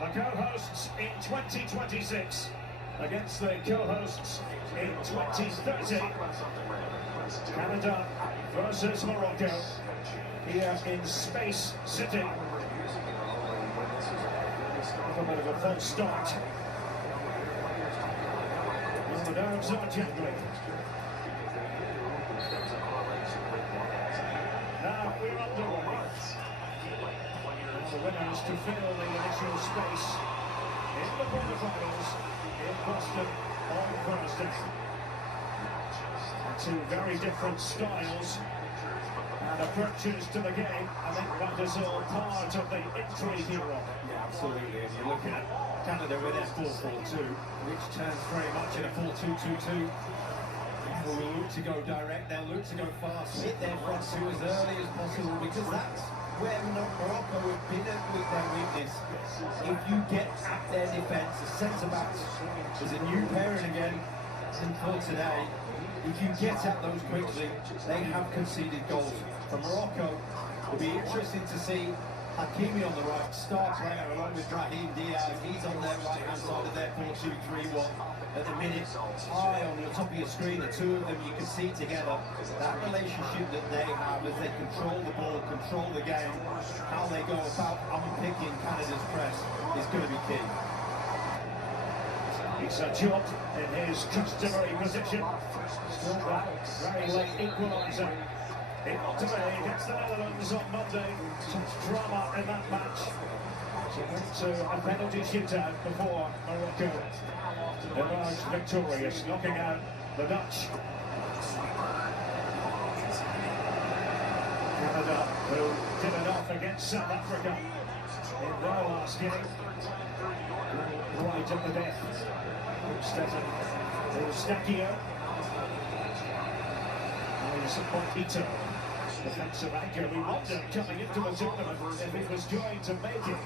The co-hosts in 2026 against the co-hosts in 2030. Canada versus Morocco here in Space City. A little bit of a false start. Well, the nerves are jangling. Now we're underway. The winners to fill the initial space in the quarterfinals in Boston on Thursday. Two very different styles and approaches to the game. I think that is all part of the intrigue here. Yeah, absolutely. And you're looking at Canada with their 4-4-2, which turns very much in a 4-2-2-2. Will look to go direct, they'll look to go fast, hit their front two as early as possible, because that's where Morocco have been with their weakness. If you get at their defence, the centre-backs, there's a new pairing again for today. If you get at those quickly, they have conceded goals. For Morocco, it'll be interesting to see Hakimi on the right, star player along with Brahim Diaz. He's on their right-hand side of their 4-2-3-1. At the minute, high on the top of your screen, the two of them you can see together. That relationship that they have as they control the ball, control the game, how they go about unpicking Canada's press is going to be key. He's Diop in his customary position. Still that very late equaliser. In Monterrey against the Netherlands on Monday. Such drama in that match. So went to a penalty shootout before Morocco emerged victorious, knocking out the Dutch. Canada, who did enough against South Africa in their last game. Right at the death. Stefan Eustachio. There's Montito, defensive anchor. We wondered coming into the tournament if he was going to make it.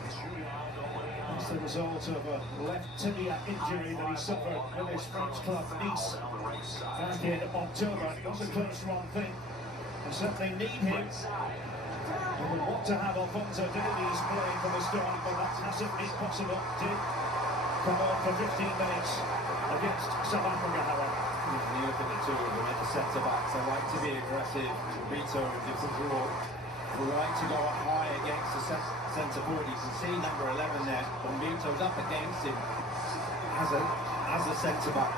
That's the result of a left tibia injury that he suffered with his French club Nice back in October. It was a close-run thing. They certainly need him. We would want to have Alphonso Davies playing from the start, but that hasn't been possible. Did come on for 15 minutes against South Africa, however. When you look at the two of them at the centre-backs, they like to be aggressive. Vito and Dipperdraw like to go up high against the centre-forward. You can see number 11 there. Vito's up against him as a centre-back.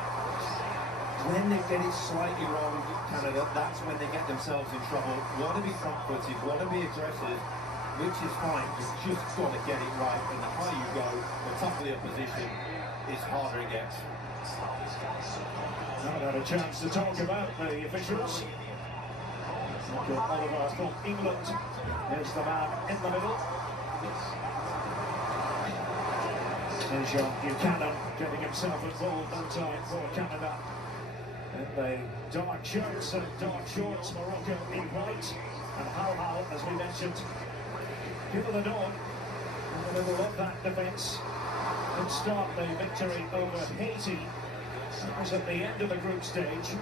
When they get it slightly wrong, Canada, that's when they get themselves in trouble. Want to be front-footed, want to be aggressive, which is fine. You've just got to get it right. And the higher you go, the tougher the opposition is, harder it gets. Not had a chance to talk about the officials. Oliver from England is the man in the middle. And Jean Buchanan getting himself involved no time for Canada. In the dark shirts and dark shorts, Morocco in white. And Hal, as we mentioned, give the nod in the middle of that defence. And start the victory over Haiti. That was at the end of the group stage.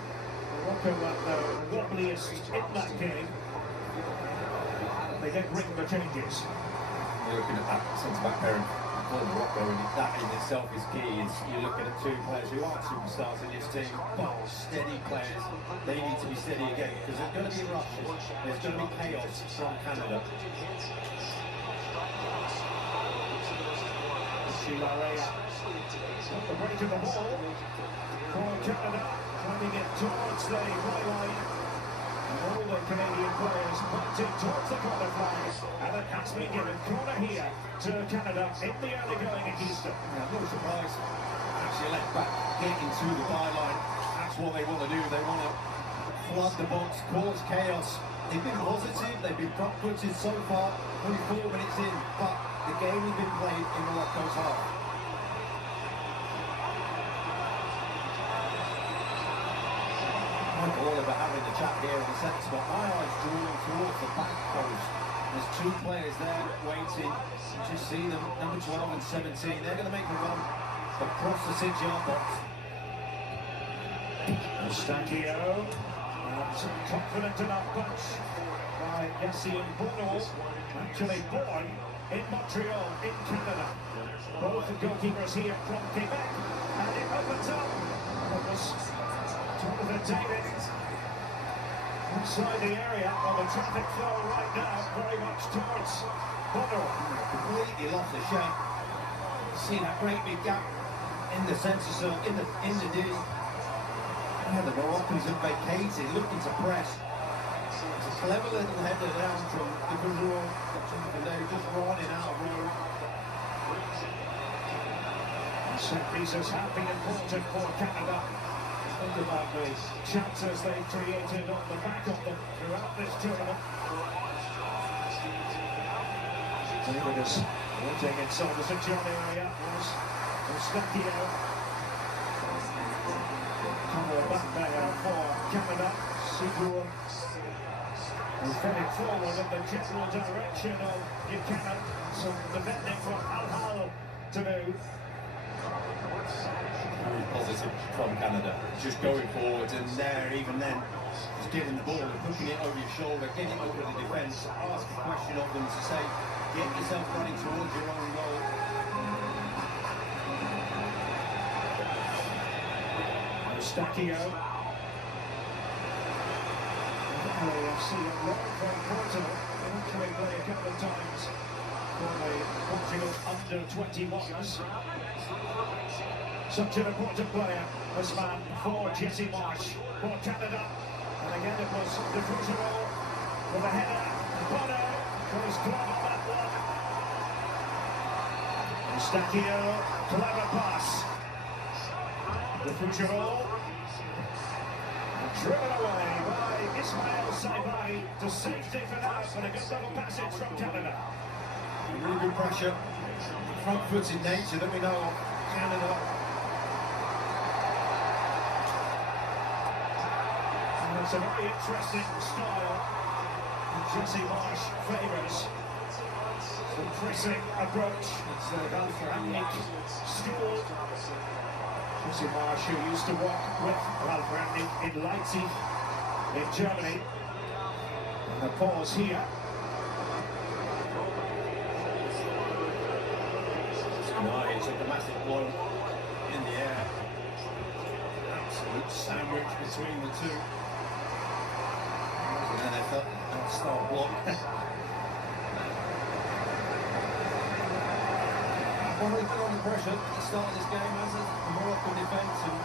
Morocco were the wobbliest in that game. They did bring the changes. You're looking at that centre-back pairing for Morocco, and that in itself is key. You're looking at two players who aren't superstars in this team, but steady players. They need to be steady again, because there's going to be rushes. There's going to be chaos from Canada. Chilarea got the weight of the ball for Canada, trying to get towards the byline. And all the Canadian players pointing towards the corner flag. And it has been given corner here to Canada in the early going at Houston. Now, no surprise, actually left back getting to the byline. That's what they want to do. They want to flood the box, cause chaos. They've been positive, they've been front-footed so far, 24 minutes in, but the game has been played in Morocco's half. Michael Oliver having the chat here in the centre spot. My eyes drawn towards the back post. There's two players there waiting. You just see them, number 12 and 17. They're going to make a run across the 6-yard box. Eustachio, confident enough punch by Yassine Bono, actually born in Montreal, in Canada. Both the goalkeepers here from Quebec, and it opens up. It was Jonathan David inside the area of the traffic flow right now, very much towards Bono. Completely lost the shape. See that great big gap in the centre circle, in the D. Yeah, the Moroccans have vacated, looking to press. It's a clever little header down from the Gazor, and they're just running out of road. Set pieces have been important for Canada. Think about the chances they created on the back of them throughout this tournament. David is waiting inside the 6-yard area. Was Eustachio. Coming back there for Canada. Seabourn is heading forward in the general direction of Buchanan. Some defending from Al-Hal to do. Very positive from Canada, just going forward, and there, even then, just getting the ball and pushing it over your shoulder, getting it over the defence, ask a question of them to say, get yourself running towards your own goal. Eustachio. LAFC have learned from Porto. They actually play a couple of times for the Portugal under-21s. Such an important player, this man, for Jesse Marsh, for Canada. And again, it was De Frugereau with a header. Bono goes glove on that one. Eustachio, clever pass. De Frugereau. Driven away by Ismail Saibari to safety for now, but a good double passage from Canada. Really good pressure, front-footed nature that we know of Canada. It's a very interesting style that Jesse Marsh favours. The pressing approach. It's the Rangnick school. Jesse Marsh, who used to work with Ralf Rangnick in Leipzig in Germany. And the pause here. He took a massive blow in the air. Absolute sandwich between the two. And then they felt that start block. Well, they put on the pressure at the start of this game as a Moroccan defence, and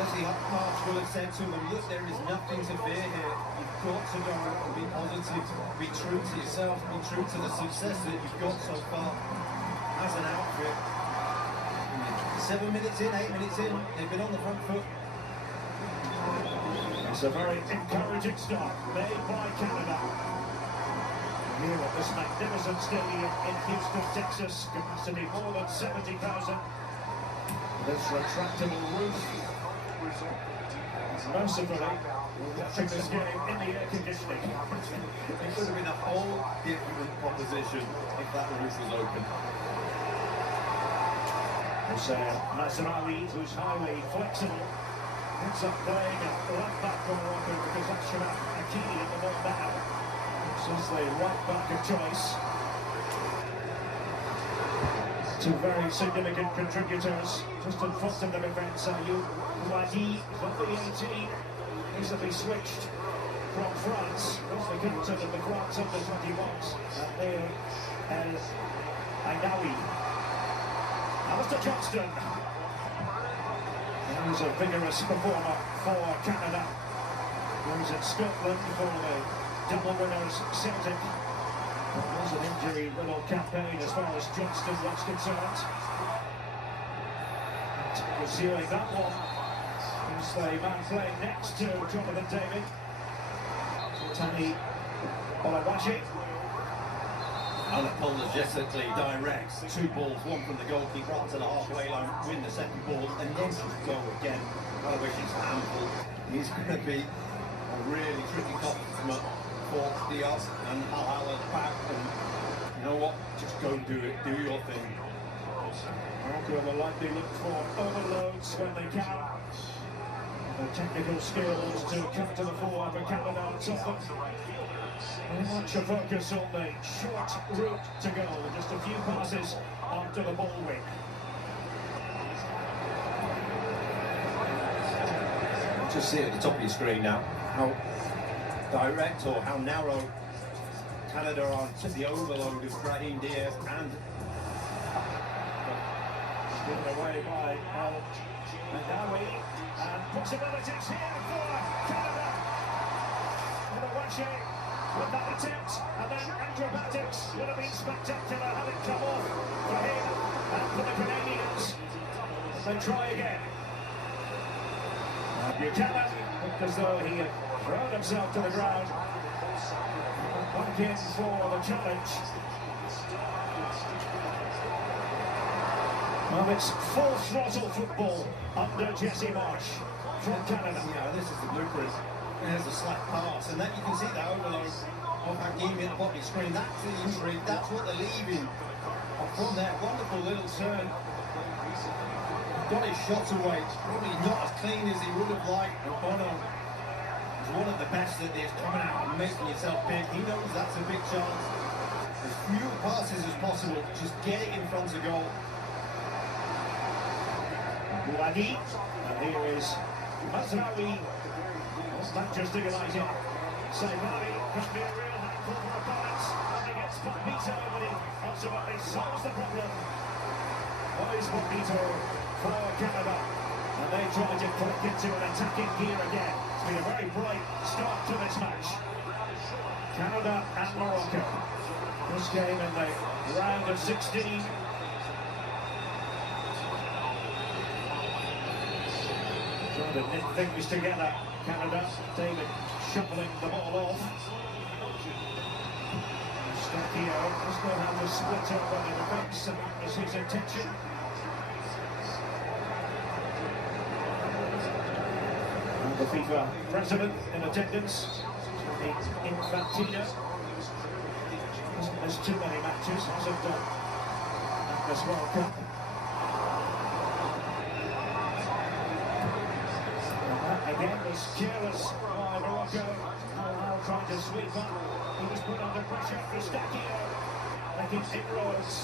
Jesse Marsh will have said to them, look, there is nothing to fear here. You've got to go and be positive, be true to yourself, be true to the success that you've got so far as an outfit. 7 minutes in, 8 minutes in, they've been on the front foot. It's a very encouraging start made by Canada. Here at this magnificent stadium in Houston, Texas, capacity more than 70,000. This retractable roof. Mercifully, we're watching this game in the air conditioning. It could have been a whole different proposition if that roof was open. There's Mazraoui, who's highly flexible. Ends up playing at left back for Morocco because Achraf Hakimi at the ball now. This is the right back of choice. Two very significant contributors just in front of the defence. Ayoub Boadi, number 18, easily switched from France. Was the captain of the France under-21s. And there is Ainaoui. Alistair Johnston. He's a vigorous performer for Canada. He's in Scotland for the double winners Celtic. It was an injury-riddled campaign as far as Johnston was concerned. Pursuing that one. He's the man playing next to Jonathan David. Tani Olawaji. Unapologetically direct, 2 balls, one from the goalkeeper up to the halfway line, win the second ball, and then just go again. I wish it's ample. He's going to be a really tricky customer for Diaz and Al-Hal at the back, and you know what, just go and do it, do your thing. Morocco will likely look for overloads when they can. The technical skills to come to the fore for Canada and Scotland. Very much a focus on the short route to goal, just a few passes onto the ball wing. Just see at the top of your screen now how direct or how narrow Canada are to the overload of Brahim Diaz and given away by El Madawi, and possibilities here for Canada. Oluwaseyi with that attempt, and then acrobatics would have been spectacular had it come off for him and for the Canadians. They try again. Buchanan looked as though he had thrown himself to the ground. Back in for the challenge. Well, it's full throttle football under Jesse Marsch from Canada. Yeah, this is the blueprint. There's a slack pass, and then you can see the overload of Hakimi at the bottom of the screen. That's the injury, that's what they're leaving. And from there, wonderful little turn. Got his shots away, probably not as clean as he would have liked. And Bono is one of the best at this, coming out and making yourself big. He knows that's a big chance. As few passes as possible, just get it in front of goal. Bouadi, and here is Mazraoui. Not just legalising. Saibari can be a real handful for opponents. And against Papito, but he ultimately solves the problem. Boys Papito for Canada. And they try to click into an attacking gear again. It's been a very bright start to this match. Canada and Morocco. This game in the round of 16. Trying to knit things together. Canada, David shuffling the ball off. Stakio does know how to split up on the defence, and that is his intention. And the FIFA president in attendance, Infantino. Hasn't missed too many matches, hasn't done at this World Cup. Again was careless by Morocco. Al trying to sweep up. He was put under pressure for Stakio. Making inroads.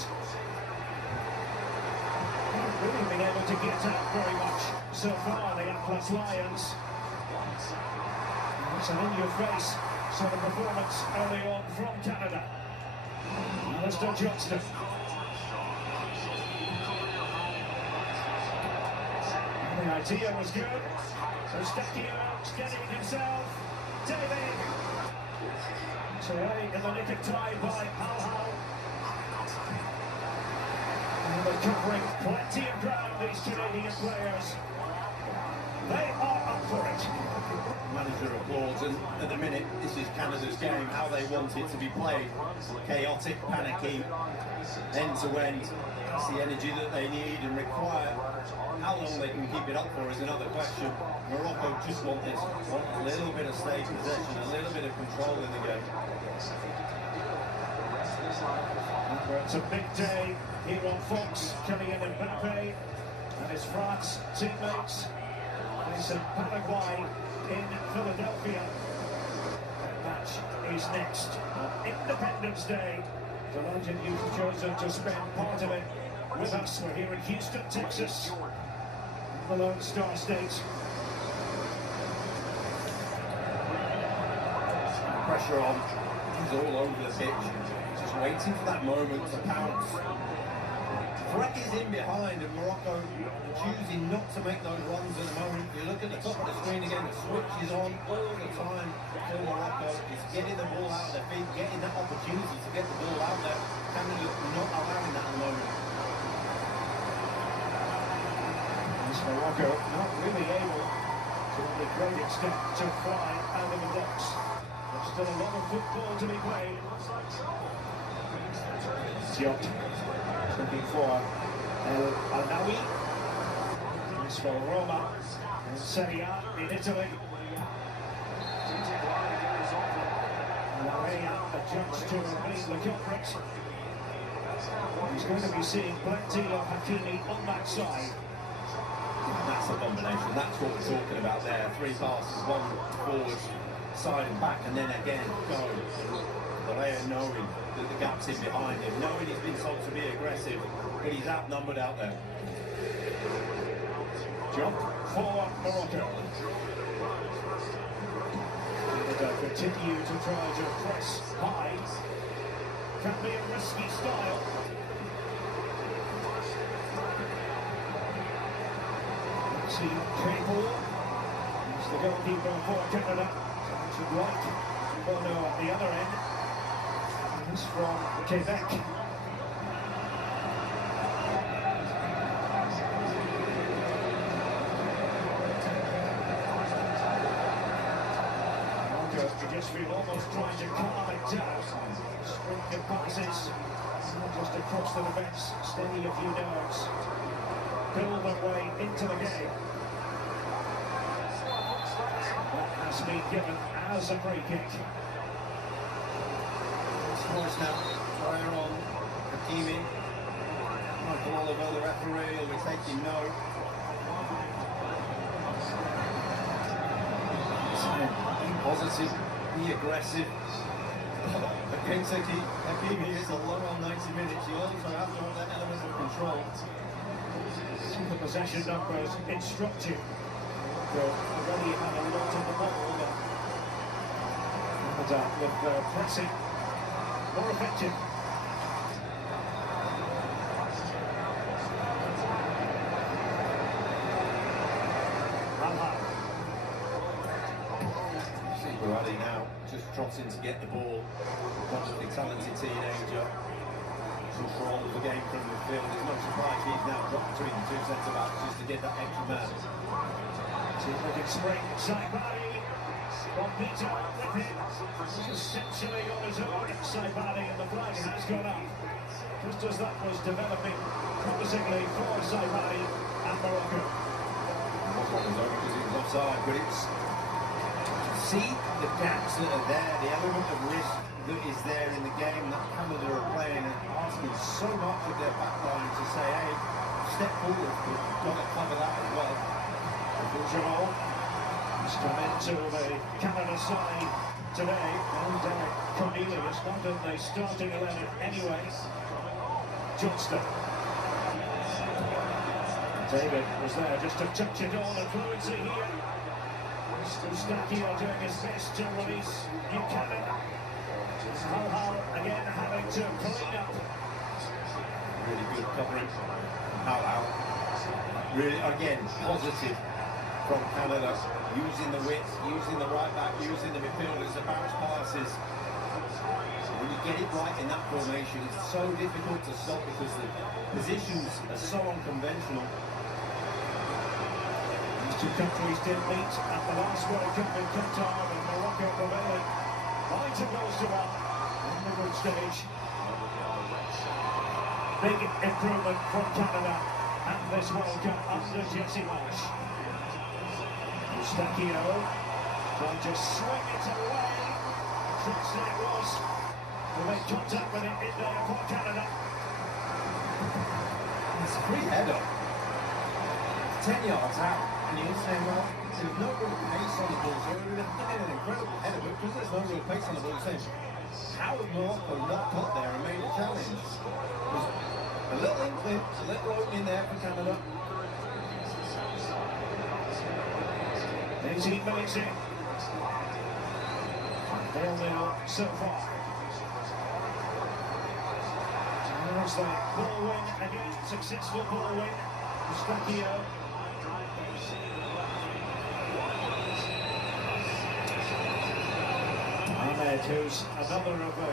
Haven't really been able to get out very much so far, the Atlas Lions. It's an in-your-face sort of performance early on from Canada. Alistair Johnston. The idea was good. So Stakio steadying himself. David. So in the nick of time by Al. And they're covering plenty of ground, these Canadian players. They are up for it. Manager applauds, and at the minute, this is Canada's game, how they want it to be played. Chaotic, panicky, end to end. That's the energy that they need and require. How long they can keep it up for is another question. Morocco just want this, want a little bit of stage possession, a little bit of control in the game. It's a big day here on Fox. Kylian Mbappe and his France teammates. It's Paraguay in Philadelphia. That match is next on Independence Day. Delighted you've chosen to spend part of it with us. We're here in Houston, Texas, the Lone Star State. Pressure on, he's all over the pitch, just waiting for that moment to pounce. Freck is in behind, and Morocco choosing not to make those runs at the moment. You look at the top of the screen again, the switch is on all the time for Morocco. It's getting the ball out of their feet, getting that opportunity to get the ball out there. Canada not allowing that at the moment. It's Morocco not really able to any great extent to fly out of the box. There's still a lot of football to be played. Diop looking for El Alnawi. It's for Roma in Serie A in Italy. Larea adjusts to remain the culprit. He's going to be seeing plenty of Hakimi on that side. That's the combination, that's what we're talking about there. 3 passes, 1 forward, side and back, and then again go. The player knowing that the gap's in behind him, knowing he's been told to be aggressive, but he's outnumbered out there. Jump for Morocco. Continue to try to press high. Can be a risky style. Let's see Cable. He's the goalkeeper for Canada. To right. Bono at the other end. He's from Quebec. You just feel almost trying to calm it down. String of passes, just across the defence, steady a few yards, build their way into the game. That has been given as a free kick. Twice now, fire on Hakimi. Michael Oliver, the referee, will be taking note. Be positive, be aggressive. Against Hakimi, it's a long on 90 minutes. You also have to have that element of control. The possession numbers instructive. They'll already have a lot of the ball, but with pressing more effective. Baradi now just trotting to get the ball. Wonderfully talented teenager. Control of the game from the field. It's no surprise he's now dropped between the two centre backs just to get that extra man. Looking spring, Saibari from Peter with him. Essentially on his own. Saibari and the flag has gone up. Just as that was developing promisingly for Saibari and Morocco. It was over because it was offside, but it's see the gaps that are there, the element of risk that is there in the game that Canada are playing and asking so much of their backline to say, hey, step forward, but you've got to cover that as well. Jamal has come into the Canada side today, and Derek Cornelius not in the starting 11 anyway. Johnston. David was there just to touch it on and fluency here. Eustachio doing his best to release Buchanan. Hal again having to clean up. Really good covering. Hal. Really, again, positive from Canada. Using the width, using the right back, using the midfielders, the bounce passes. When you get it right in that formation, it's so difficult to stop because the positions are so unconventional. These two countries did meet at the last World Cup in Qatar, and Morocco prevailing by 2 goals to 1 in the group stage. Big improvement from Canada at this World Cup under Jesse Marsch. Eustachio trying to swing it away. Trixie it was. Will make contact with it in there for Canada. It's a free header. 10 yards out, and you'll say, well, there's no real pace on the ball, so it would have been an incredible header, but because there's no real pace on the ball, you're saying, how would Morocco not got there and made a challenge? It was a little inkling, a little opening there for Canada. 18 minutes in. 0-0 so far. There's the ball win again, successful ball win. Eustachio. Ahmed, who's another of the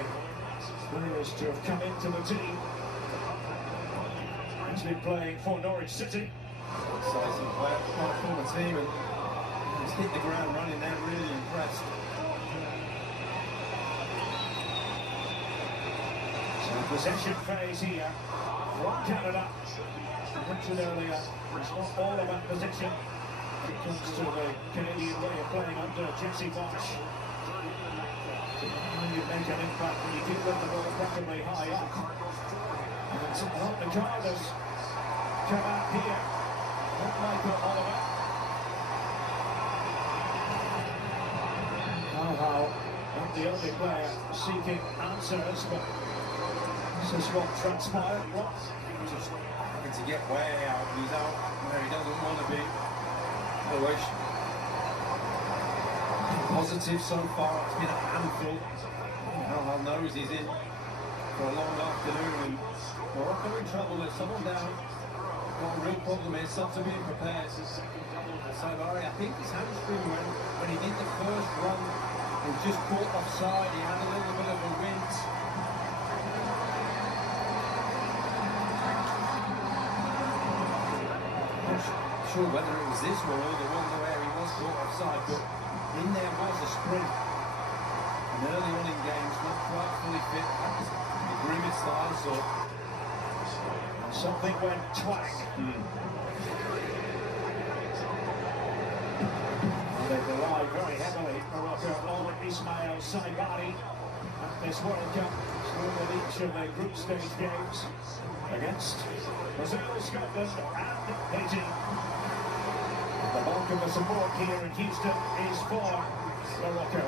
players to have come into the team. He's been playing for Norwich City. Exciting player, quite former team, and he's hit the ground running there, really impressed. So possession phase here from Canada. I mentioned earlier, it's not all about possession. It comes to the Canadian way of playing under Jesse Marsch. You make an impact when you keep the ball preferably high up. And not the Carters come out here. Not Michael Oliver. the only player seeking answers, but this is what transpired. What? Just having to get way out. He's out where he doesn't want to be. Always positive so far. It's been a handful. Al knows he's in for a long afternoon, and Morocco in trouble. There's someone down. Got a real problem here. Sutton being prepared. Saibari, I think his hamstring when he did the first run, he was just caught offside. He had a little bit of a wind. Not sure whether it was this one or the one where he was caught offside, but in there was a sprint. And early on in games, not quite fully fit. That was the grimmest that I saw. Something went twang. They rely very heavily, Morocco, on Ismail Saibari at this World Cup. Through each of the group stage games against Brazil, Scotland and Haiti. The bulk of the support here in Houston is for Morocco.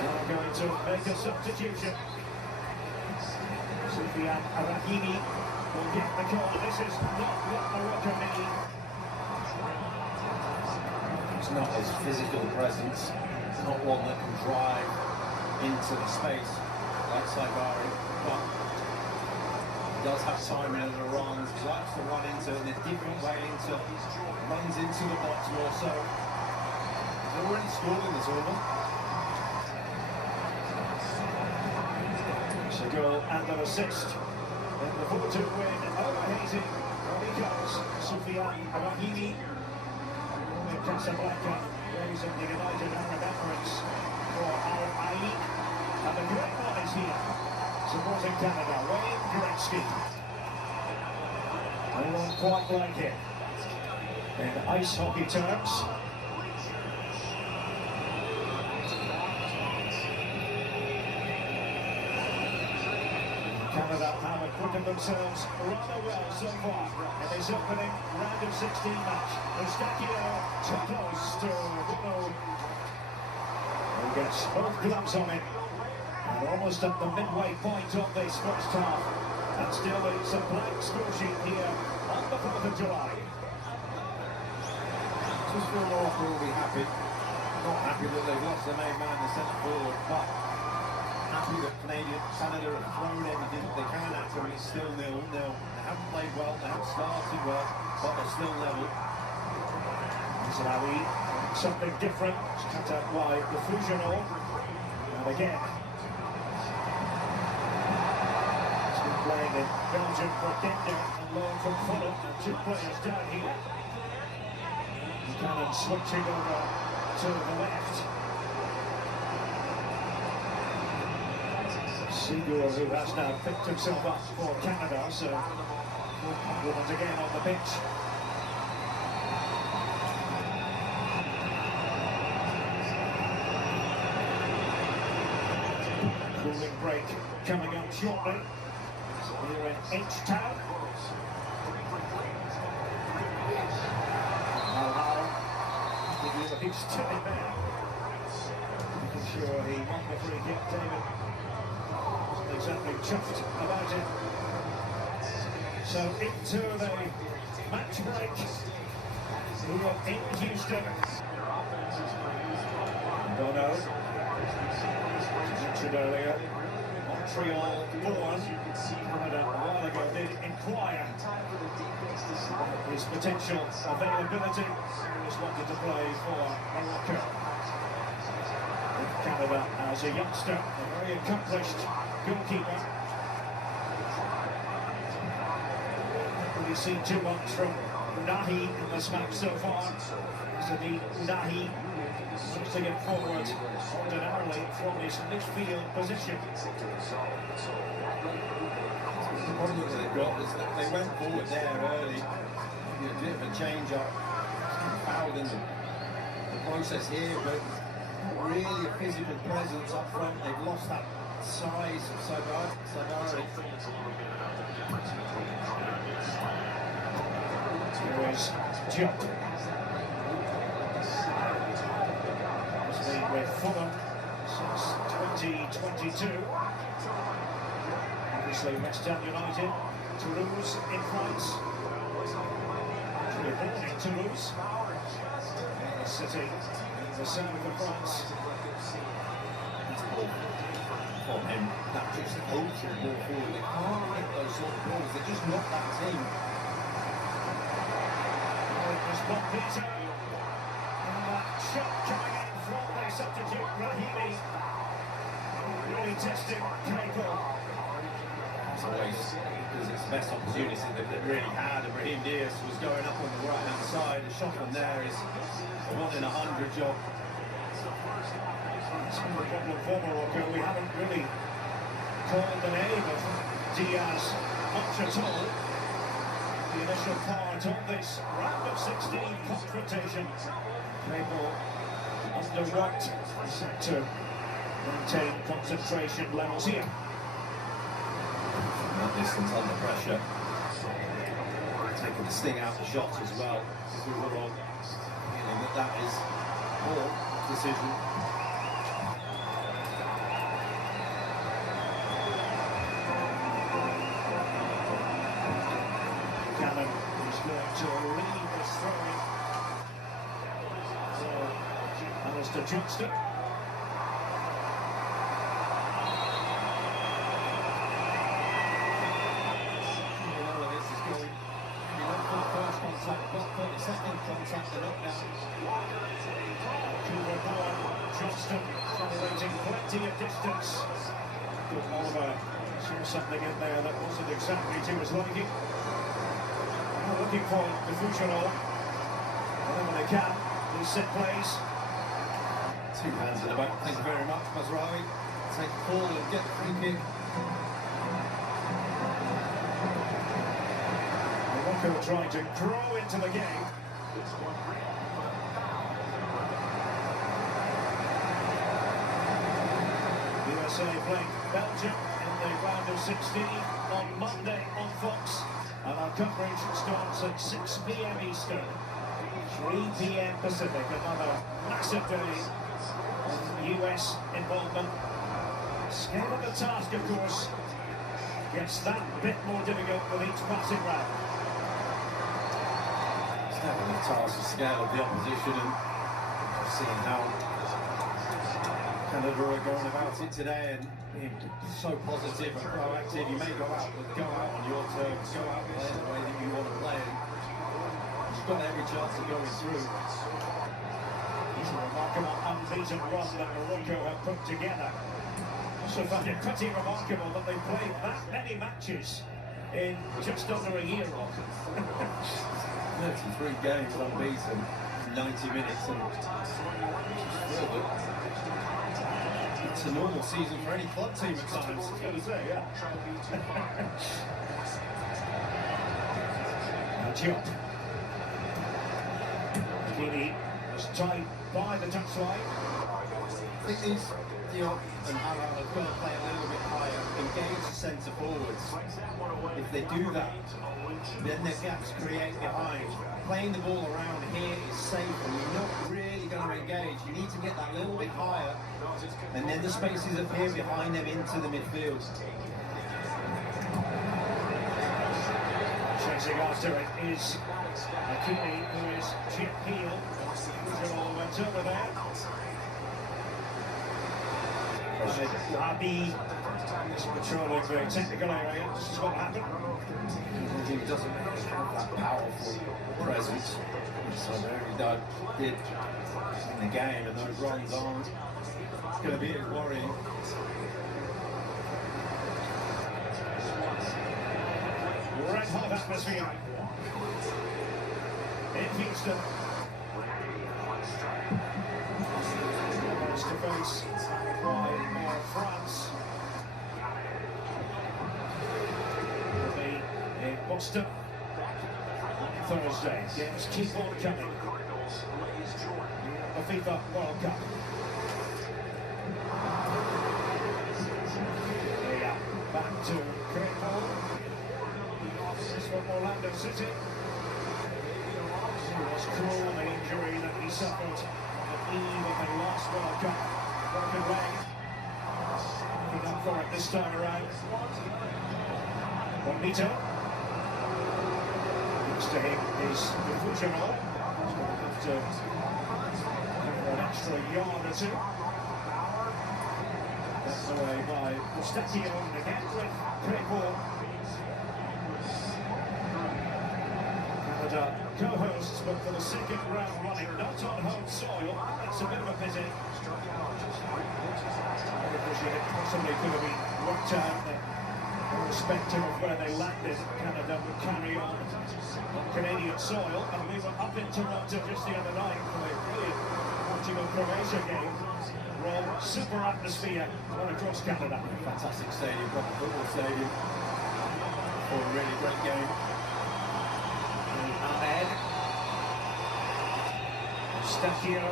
Now going to make a substitution. Soufiane Brahimi will get the call. This is not what Morocco need. It's not his physical presence. It's not one that can drive into the space like Saibari, but he does have timing in the runs. He likes to run into it in a different way, runs into the box more so. He's already scored in the tournament. It's a goal and an assist in the 4-2 win over Haiti. Here he comes, Soufiane Brahimi. Casablanca, raised in the United Arab Emirates for Al Ain. And the great one is here, supporting Canada, Wayne Gretzky. No one quite like him in ice hockey terms. Canada have acquitted themselves rather well so far in this opening round of 16 match. Eustáquio too close to Bruno, who gets both gloves on him, and almost at the midway point of this first half. And still it's a blank score sheet here on the 4th of July. Just feel Morocco will be happy. Not happy that they've lost their main man, the centre forward, but happy that Canada have thrown everything that they can at them, and it's still 0-0. They haven't played well, they haven't started well, but they're still level. Zalawi, something different, cut out wide, the Fusional, and again. He's been playing in Belgium for Gender and loan from Fulham, and two players down here. Buchanan switching over to the left. Sigur, who has now picked himself up for Canada, so once again on the pitch. Cooling break coming up shortly. Here in H-Town. He's still in there. Making sure he won the free kick, David. Exactly chuffed about it. So into the match break here in Houston. Bono, as mentioned earlier, Montreal born. Canada a while ago did inquire his potential availability. He just wanted to play for Morocco. With Canada as a youngster, a very accomplished goalkeeper. Haven't really seen too much from Nahi in this match so far. Zadi Nahi looks to get forward ordinarily from his midfield position. The problem that they've got is that they went forward there early, maybe a bit of a change up, fouled in the process here, but really a physical presence up front. They've lost that size of Saibari. Here is Diop. with Fulham since 2022. Obviously West Ham United, Toulouse in France. Actually born in Toulouse, the city in the south of France. From him, that just holds the ball forward. They can't hit those sort of balls, they're just not that team. Oh, it was Bob Peter. And that shot coming in from their substitute, Rahimi. Really testing Claypool. It's always, because it's the best opportunity that they really had, and Brahim Diaz was going up on the right-hand side. The shot from there is a 1 in 100 job. It's been a problem for Morocco. We haven't really called the name of Diaz much at all. The initial part of this round of 16 confrontation. Claypool underworked, set to maintain concentration levels here. From that distance under pressure, taking the sting out of the shots as well. If we were on feeling that is poor decision. Cannon is going to lead this throwing. So, Alistair Johnston. Second contact, the knockdown. Johnston generating plenty of distance. Good Oliver saw something in there that wasn't exactly to his liking. Now looking for the Fusional. Whenever they can, these set plays. 2 hands in the back. Thank you very much, Mazraoui. Take the ball and get the free kick. Morocco trying to grow into the game. USA playing Belgium in the round of 16 on Monday on Fox. And our coverage starts at 6 p.m. Eastern, 3 p.m. Pacific. Another massive day of US involvement. Scale of the task, of course, gets that bit more difficult with each passing round. Having the task, the scale of the opposition, and seeing how Canada are going about it today, and being so positive and proactive. You may go out on your terms, go out playing the way that you want to play. You've got every chance of going through. It's a remarkable unbeaten run that Morocco have put together. Also found it pretty remarkable that they played that many matches in just under a year. 33 games unbeaten, 90 minutes, and it's a normal season for any club team at times. I was going to say, yeah. Now Diop. Hakimi was tied by the touchline. I think these Diop and Haller have got to play a little bit higher, engage the centre forwards. If they do that, then their gaps create behind. Playing the ball around here is safe, and you're not really going to engage. You need to get that little bit higher, and then the spaces appear behind them into the midfield. Chasing after it is Hakimi, who is Chip Heel. Fusional went over there. Wabi is patrolling the technical area. This is what happened. He doesn't have that powerful presence, so there he did in the game, and those runs aren't going to be as worrying. Red hot atmosphere in Houston. Face to face by France. Will be in Boston on Thursday. Games keep on coming. The FIFA World Cup. Yeah, back to Claypool. This is from Orlando City. It was cruel, the injury that he suffered on the eve of the last World Cup. Broken leg. Looking up for it this time around. Bonito. Next to him is Fujimo. He's going to have to cover an extra yard or two. That's away by Mustachio again with Craypool. Canada co-hosts, but for the second round running, not on home soil. It's a bit of a pity. I appreciate it possibly could have been worked out that irrespective of where they landed, Canada would carry on Canadian soil. And we were up in Toronto just the other night for a brilliant Portugal-Croatia game. Rob, super atmosphere right across Canada. Fantastic stadium, proper football stadium. For a really great game. Ahmed. Mustachio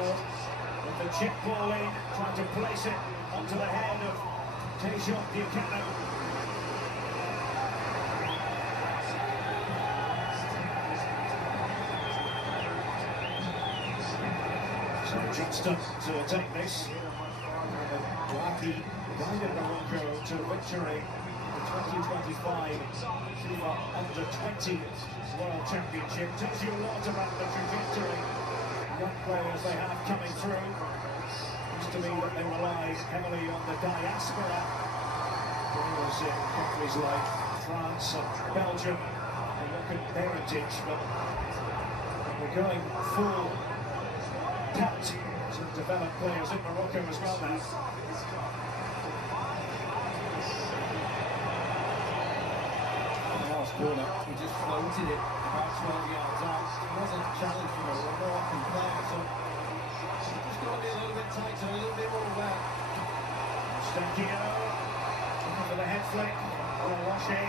with the chip ball in, trying to place it onto the head of Tajon Buchanan. So Johnston to take this. Douahi guided Morocco to victory in the 2025 FIFA Under-20 World Championship. Tells you a lot about the trajectory young players they have coming through. Seems to me that they rely heavily on the diaspora. Players in countries like France and Belgium, they look at heritage, but we're going full cut to develop players in Morocco as well now. Corner, he just floated it about 12 yards out. It wasn't a challenge for a Moroccan player, so just got to be a little bit tighter, a little bit more aware. Mustachio looking for the head flick. Olawashi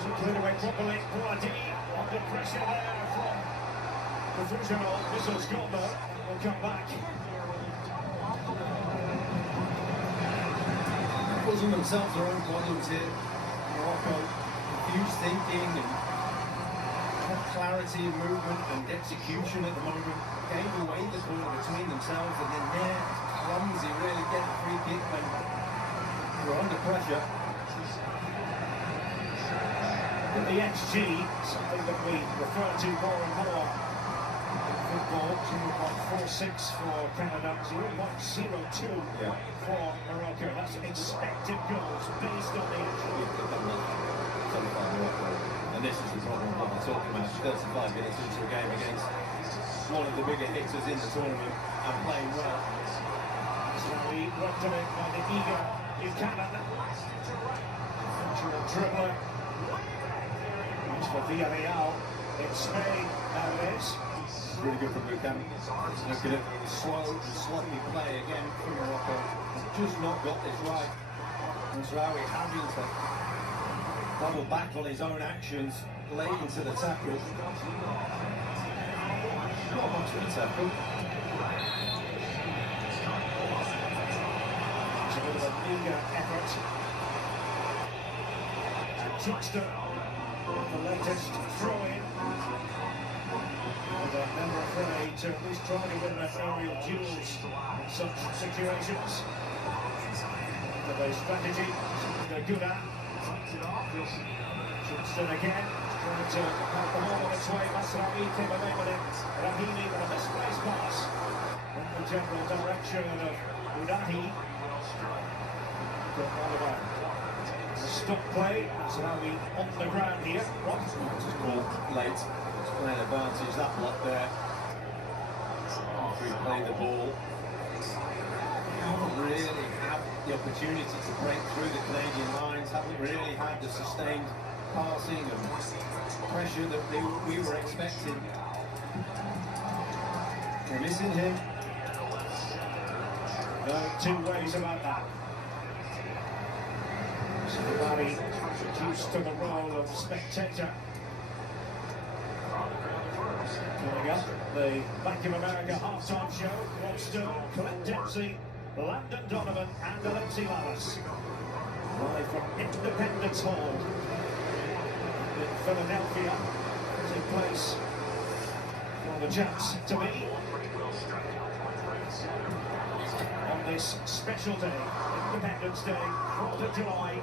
isn't cleared away properly. Boadi under pressure there from the Fujimo. Whistle's gone though, and will come back. Causing themselves their own problems here. Morocco. Huge thinking and clarity of movement and execution at the moment. Gave away the corner between themselves and then they're clumsy, really get a free kick when you're under pressure. But the XG, something that we refer to more and more in football, 0.46 for Canada, 0.02 for Morocco. That's expected goals based on the XG. And this is the problem that we're talking about. 35 minutes into a game against one of the bigger hitters in the tournament and playing well. So we worked on it by the eager Buchanan. Central dribbler. He's for Villarreal in Spain nowadays. Really good from Buchanan. Look at it, slow and sloppy play again from Morocco. Just not got this right. And Sarawi having to double back on his own actions, late into the tackle. Not much of a tackle. It's a bit of a meagre effort. And Johnston, the latest throw-in. They're never afraid to at least try to win their aerial duels in such situations. But their strategy, something they're good at. Johnston again, trying to have the ball on its way. Masraoui came away with it. Rahimi with a misplaced pass in the general direction of Udahi. Stop play. Masraoui on the ground here. What? Just called late. It's playing advantage, that block there. After he played the ball. Haven't really had the opportunity to break through the Canadian lines, haven't really had the sustained passing and pressure that we were expecting. We're missing him. No two ways about that. Somebody used to the role of spectator. Coming up, the Bank of America halftime show. Rob Stone, Clint Dempsey, Landon Donovan and Alexi Lalas. Live from Independence Hall in Philadelphia. Is in place for the chance to be. this special day, Independence Day, 4th of July.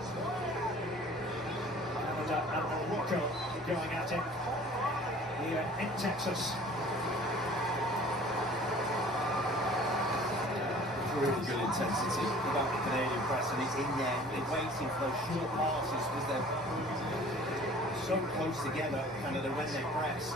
Canada and Morocco going at it here in Texas. Really good intensity about the Canadian press, and it's in there. They're waiting for those short passes because they're so close together, Canada, when they press.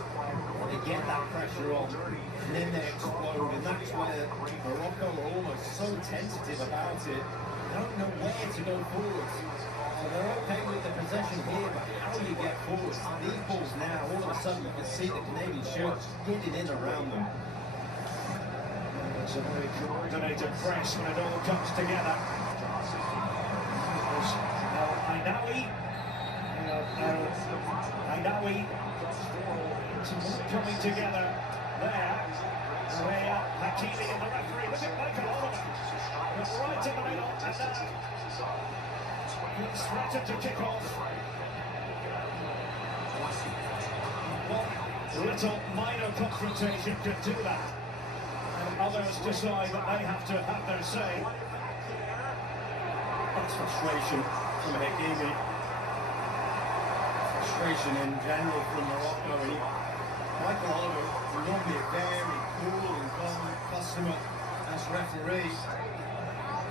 They get that pressure on, and then they explode, and that's where Morocco are almost so tentative about it. They don't know where to go forward. So they're okay with the possession here, but how do you get forward? These balls now, all of a sudden, you can see the Canadian shirts getting in around them. It's a very coordinated press when it all comes together. There's Ainaoui. Ainaoui. Coming together there. Rhea, Hakimi and the referee. Look at Michael Oliver. Right in the middle. And he's threatened to kick off. One little minor confrontation could do that. And others decide that they have to have their say. That's frustration from Hakimi. Frustration in general from Morocco. Michael Oliver will not be a very cool and calm customer as referee.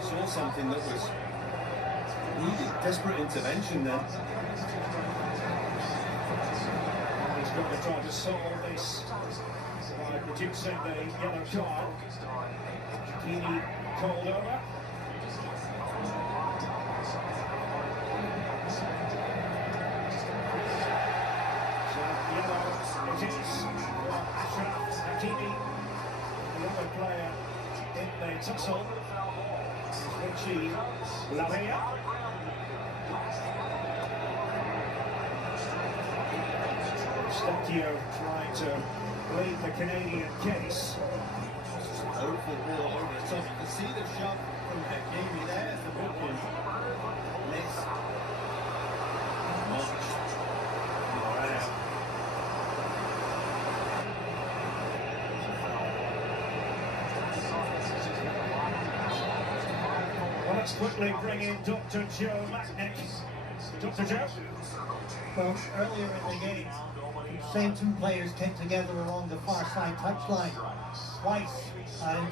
Saw something that was needed desperate intervention then. He's going to try to solve this by producing the yellow card. Hakimi called over. So yellow it is for Achraf Hakimi, the other player in the tussle. Richie Laryea. Stakio trying to plead the Canadian case. Hopeful ball over the top. You can see the shot from Hakimi. There's the booking. Next. March. Well, let's quickly bring in Dr. Joe Macknick. Dr. Joe? Well, earlier in the game, the same two players came together along the far side touchline twice, and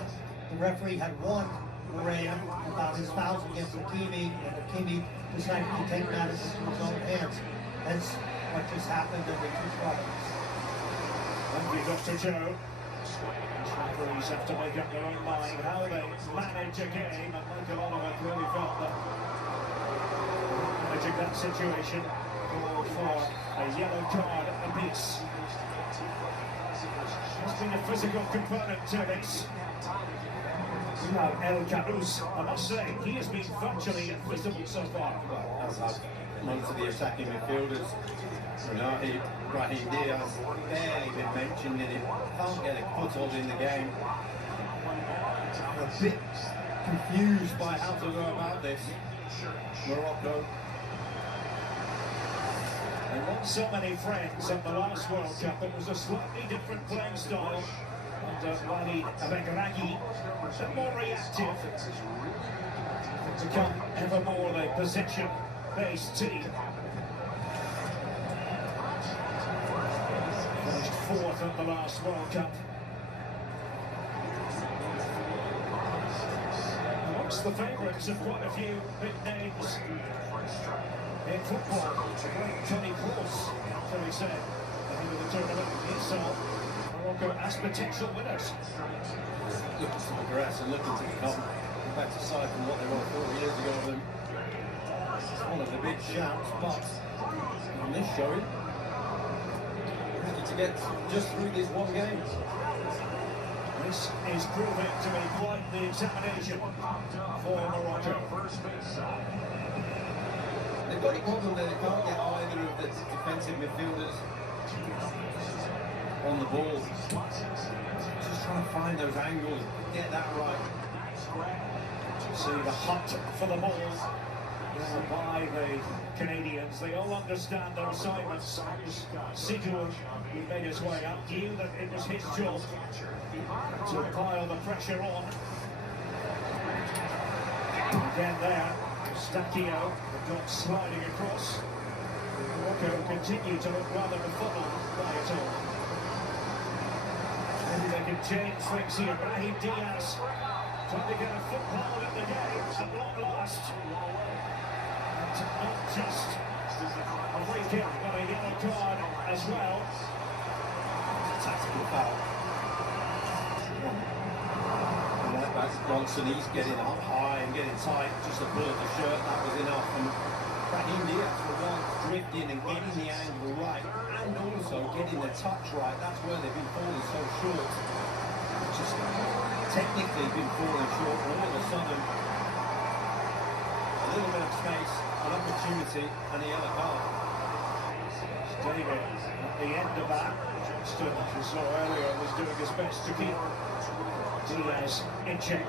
the referee had warned Morea about his fouls against Hakimi, and Hakimi decided to take matters into his own hands. That's what just happened in the two problems. Thank you, Dr. Joe. These referees have to make up their own mind how they manage a game, and Michael Oliver clearly felt that managing that situation called for a yellow card apiece. There's been a physical component to this. Now, El Kharouz, I must say, he has been virtually invisible so far. As have most of the attacking midfielders. Renati, Brahim Diaz, barely been mentioned in it. Can't get a foothold in the game. I'm a bit confused by how to go about this. Morocco. They won so many friends at the last World Cup. It was a slightly different playing style under Walid Regragui, but more reactive. To become ever more a possession-based team. Finished fourth at the last World Cup. Amongst the favourites of quite a few big names in football. The great Toni Kroos, shall we say, at the end of the tournament. He saw Morocco as potential winners. Looking to progress and looking to become a better side from what they were 4 years ago. Them. One of the big shouts, but on this showing, ready to get just through this one game. This is proving to be quite the examination for Morocco. They've got a problem that they can't get either of the defensive midfielders on the ball. Just trying to find those angles, get that right. See the hunt for the ball by the Canadians. They all understand their assignments. Sigurd, who made his way up, knew that it was his job to pile the pressure on. Again there, Stacchio, the dot sliding across. Morocco continue to look rather befuddled by it all. Maybe they can change things here. Brahim Diaz trying to get a foothold in the game at long last. And not just a free kick, but a yellow card as well. Tactical foul. That's Johnson, he's getting up high and getting tight, just a pull of the shirt, that was enough. And Brahim Diaz for one, drifting and getting the angle right, and also getting the touch right. That's where they've been falling so short. Just technically been falling short, all of a sudden, a little bit of space, an opportunity, and the yellow card. David, at the end of that, Johnston, as we saw earlier, was doing his best to keep Diaz in check.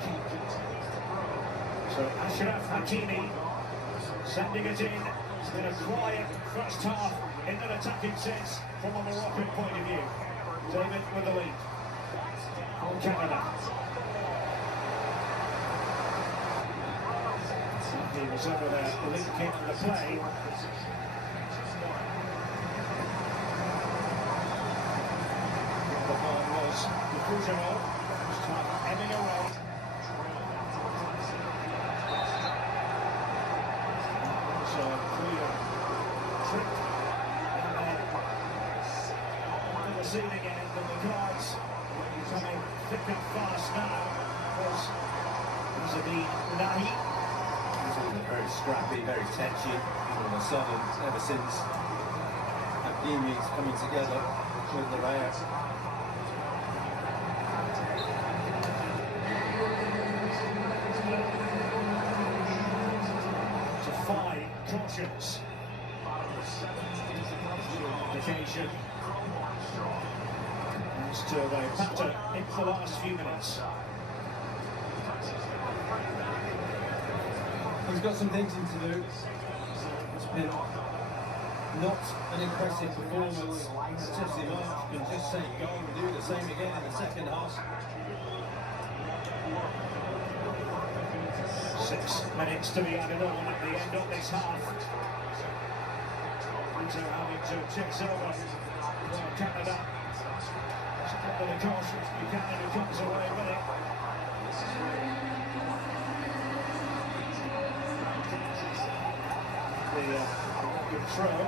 So Achraf Hakimi sending it in. It's been a quiet first half in an attacking sense from a Moroccan point of view. David with the lead on Canada. He was over there linking the play. The ball was the Fujimo, this time heading away. So a clear trick. And then to the ceiling end, and the cards becoming thick and fast now was Azzedine Nahi. Very scrappy, very tetchy. All of a sudden, ever since Hakimi's coming together with Larea. To 5 cautions. Occasion. As to the pattern in the last few minutes. He's got some thinking to do. It's been not an impressive performance. Jesse Marsch can just say go and do the same again in the second half. 6 minutes to be added on at the end of this half. Peter having to chase over for Canada. It's a couple of cautions. Buchanan who comes away with it. The good throw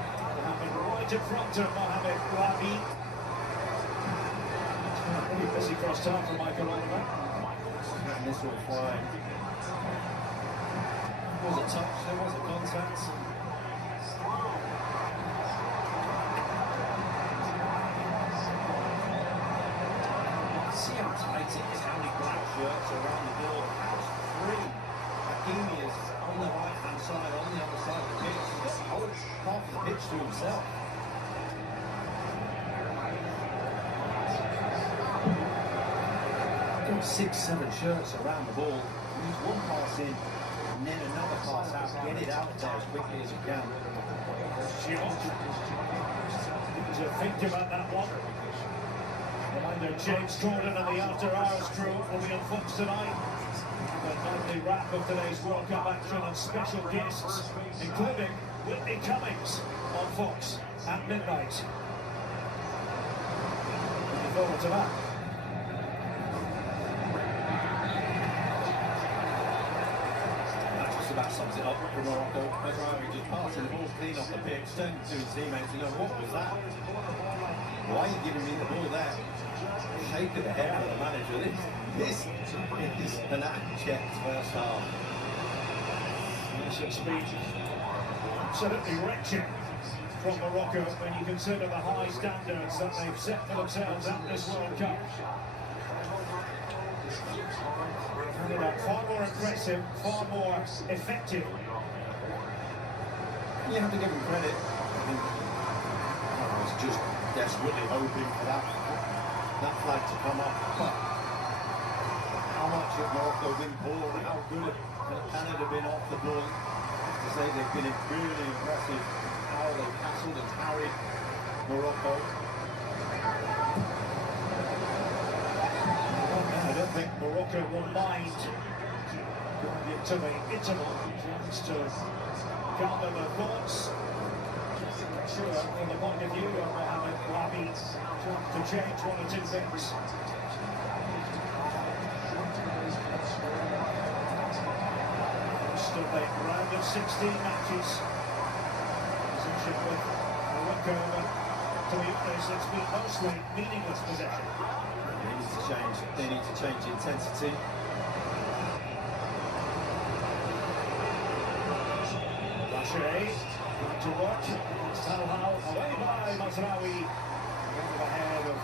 happened right in front of Mohamed Rabi. Pretty busy cross time for Michael Oliver. And this will fly. There was a touch, there was a contact. See how tight it is, how many black shirts around the ball. House free. Hakimi is on the right hand side, on the other side of the pitch. He's got half the pitch to himself. 6-7 shirts around the ball. Use one pass in and then another pass out. Get it out there as quickly as you can. To think about that one. Reminder, James Corden and the After Hours crew will be on Fox tonight. The nightly wrap of today's World Cup action and special guests, including Whitney Cummings on Fox at midnight. Looking forward to that. That sums it up for Morocco. Mazraoui just passing the ball clean off the pitch, turning to his teammates and going, what was that? Why are you giving me the ball there? Shake of the head of the manager. This is an abject first half. It's been absolutely wretched from Morocco when you consider the high standards that they've set for themselves at this World Cup. Far more impressive, far more effective. You have to give him credit. I was just desperately hoping for that flag to come up. But how much have Morocco been poor and how good have Canada been off the ball? To say they've been really impressive. How they've castled and carried Morocco. I don't think Morocco will mind going into the interval. Chance to gather the thoughts. Sure, from the point of view of Mohamed Wabi, to change one or two things. First of the round of 16 matches. Position with Morocco, but to be honest, it's been mostly meaningless possession. They need to change the intensity. Lachey, to watch. Somehow away by Mazraoui. Over the head of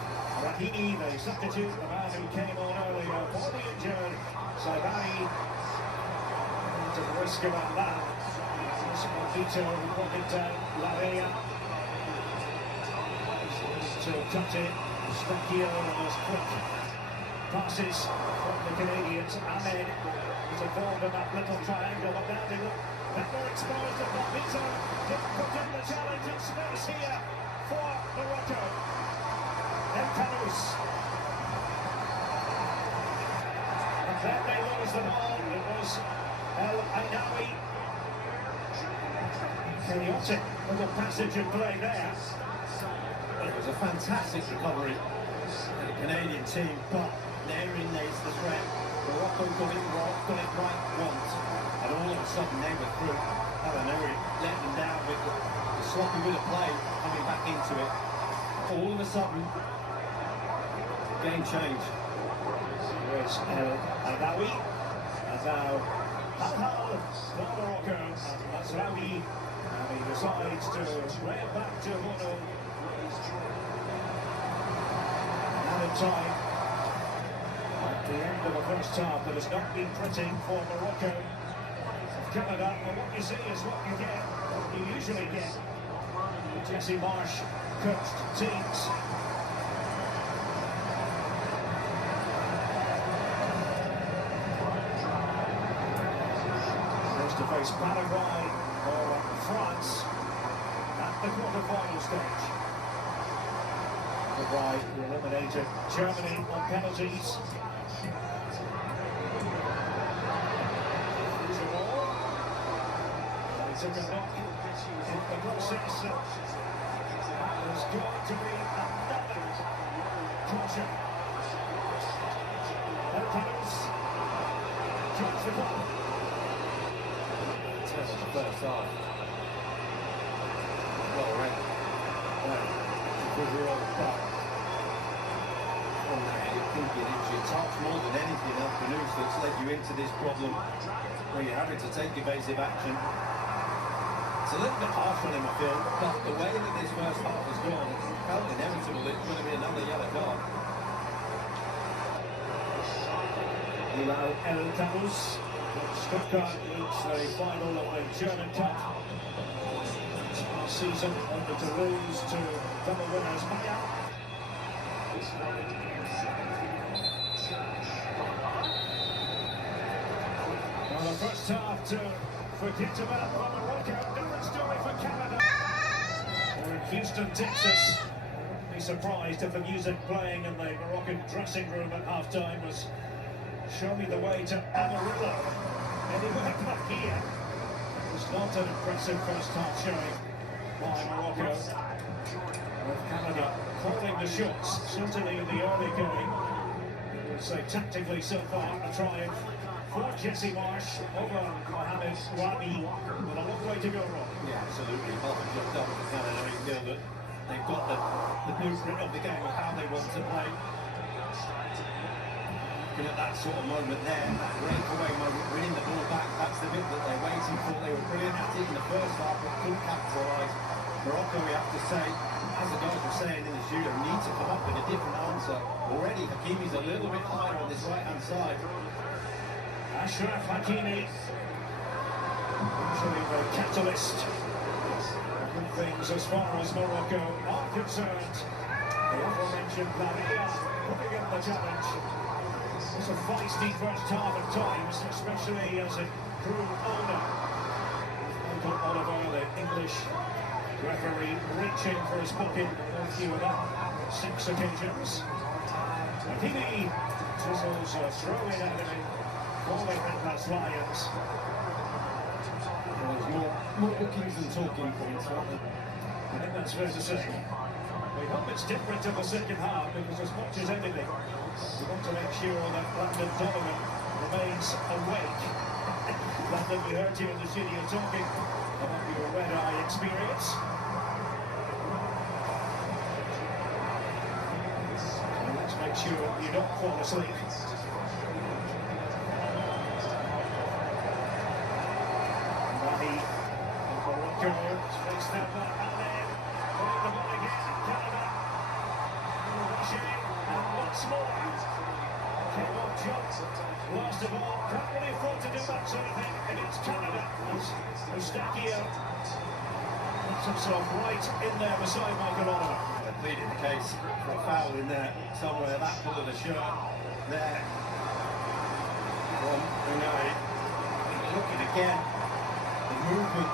Rahimi, the substitute, the man who came on earlier, poorly injured. Saibari. To the risk about that. Vito who brought it down. Lavea. To cut it. Stakio and those quick passes from the Canadians. Ahmed is involved in that little triangle, but now they look better exposed at Vito. Put in the challenge and space here for Morocco. El Khanous. And then they lose the ball. It was El Ainawi. Chaotic little passage of play there. It was a fantastic recovery for the Canadian team, but therein lays the threat. Morocco got it right once, and all of a sudden they were through. Alanuri let them down with the sloppy bit of play coming back into it. All of a sudden, game change. Here's El Ainawi, and now Al-Hal for Morocco, and Mazraoui, and he decides to rail back to Bono. Time at the end of the first half that has not been pretty for Morocco. Canada, and what you see is what you get, what you usually get. Jesse Marsh coached teams. First to face Paraguay or France at the quarter-final stage. Paraguay eliminated Germany on penalties. They took a knock in the process. There's going to be another caution. El Khanous drops the ball. That's the first half. Well read. Overall, but I think it's your touch more than anything else, Khanous, that's led you into this problem where you're having to take evasive action. It's a little bit harsh on him, I feel, but the way that this first half has gone, it's felt inevitable it's going to be another yellow card. Bilal El Khanous, Stuttgart reached the final of the German Cup. Season on the Toulouse to double winners Maya. Well, the first half to forget about Morocco. Different story for Canada. We're in Houston, Texas. Wouldn't be surprised if the music playing in the Moroccan dressing room at half-time was "Show Me the Way to Amarillo." Anywhere but here. It was not an impressive first half showing by Morocco, with Canada calling the shots, certainly in the early going. It was tactically so far a triumph for Jesse Marsh over Mohamed Wabi, with a long way to go wrong. Yeah, absolutely. Half a job done for Canada. You feel that they've got the blueprint of the game of how they want to play. Looking at that sort of moment there, that breakaway moment, winning the ball back, that's the bit that they're waiting for. They were brilliant at it in the first half, but couldn't capitalise. Morocco, we have to say, as the guys were saying in the studio, need to come up with a different answer. Already, Hakimi's a little bit higher on this right-hand side. Achraf Hakimi, usually the catalyst of good things as far as Morocco are concerned. The aforementioned Lavea putting in the challenge. It was a feisty first half at times, especially as it grew older. Michael Oliver, the English referee, reaching for his booking on a few of them, 6 occasions. Hakimi chisels a throw in at him in for the Atlas Lions. Well, there's more bookings than talking points, aren't there? I think that's fair to say. We hope it's different in the second half because as much as anything, we want to make sure that Brandon Donovan remains awake. Brandon, we heard you in the studio talking about your red-eye experience. So let's make sure you don't fall asleep. Takes that back, and then playing the ball again, Canada rushing in, and once more came on Jones, last of all, can't really afford to do that sort of thing, and it's Canada as Eustáquio puts himself right in there beside Michael Oliver. They're pleading the case for a foul in there somewhere, that pull of the shirt there from Unai. Looking again, the movement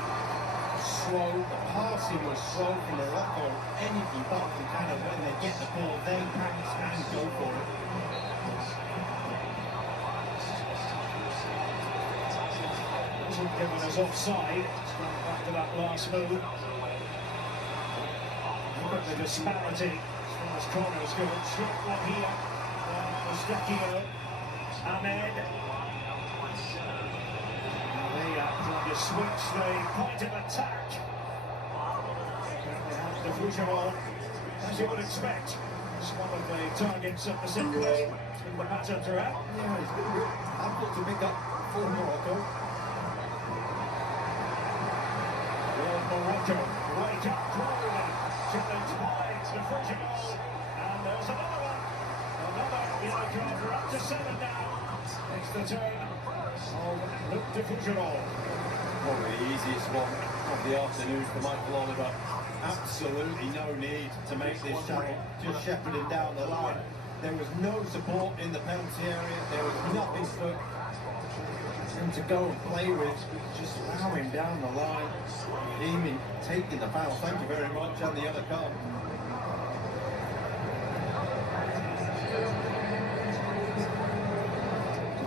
slow, the passing was slow from Morocco, anything but from Canada. When they get the ball, they pounce and go for it. Wasn't given as offside, it's going back to that last move. Look at the disparity as far as corners go. Short one here, Eustáquio, Ahmed. They are trying to switch the point of attack. They have the Fougerolles, as you would expect. It's one of the targets of the Simply in the match throughout. Yeah, it's been good. I've got to pick up for Morocco. Well, Morocco, right up forward, challenged by the Fougerolles. And there's another one. Another yellow card, we're up to 7 now. It's the turn of Luc de Fougerolles. Probably the easiest one of the afternoon for Michael Oliver. Absolutely no need to make this channel, just shepherding down the line. There was no support in the penalty area, there was nothing for him to go and play with, just allow him down the line. Amy taking the foul, thank you very much, and the yellow card.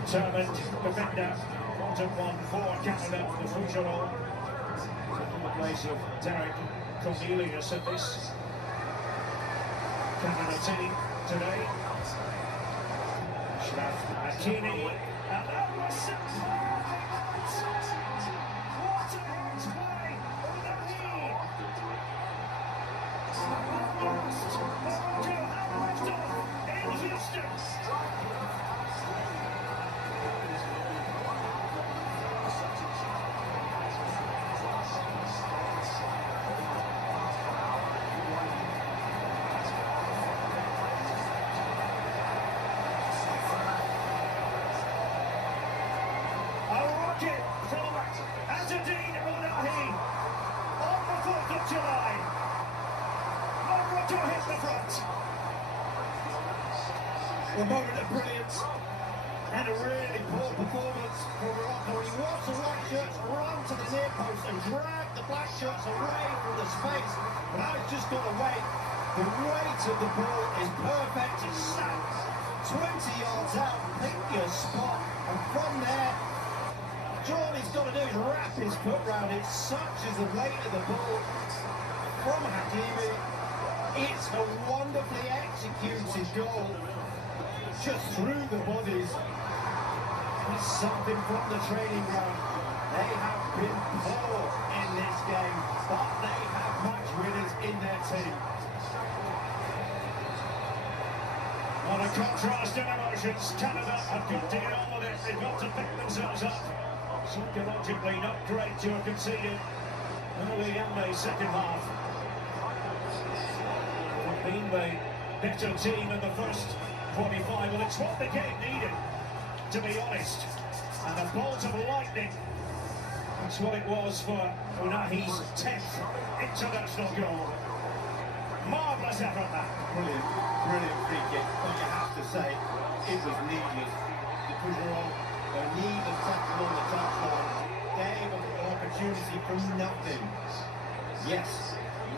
Determined defender, bottom one for Canada, the Fougerolles. In the place of Derek Cornelius at this Canada team today. Ashraf Hakimi, and that was superb! What a hit play! Unai! Morocco have left off in Houston. Azzedine Ounahi on the 4th of July. Morocco hit the front. A moment of brilliance and a really poor performance for Morocco. He watched the white shirts run to the near post and drag the black shirts away from the space. But now it's just got to wait. The weight of the ball is perfect. It's sat 20 yards out. Pick your spot. And from there, all he's got to do is wrap his foot round it. Such is the weight of the ball from Hakimi. It's a wonderfully executed goal, just through the bodies. It's something from the training ground. They have been poor in this game, but they have match winners in their team. What a contrast in emotions. Canada have got to get on with it. They've got to pick themselves up. Psychologically not great to have conceded early in the second half. They've been the better team in the first 45. Well, it's what the game needed, to be honest. And a bolt of lightning. That's what it was for Unai's 10th international goal. Marvellous effort, that. Brilliant, brilliant free kick. But you have to say, it was needless. The Fougerolles, a needless tackle on the touchline, gave an opportunity from nothing. Yes,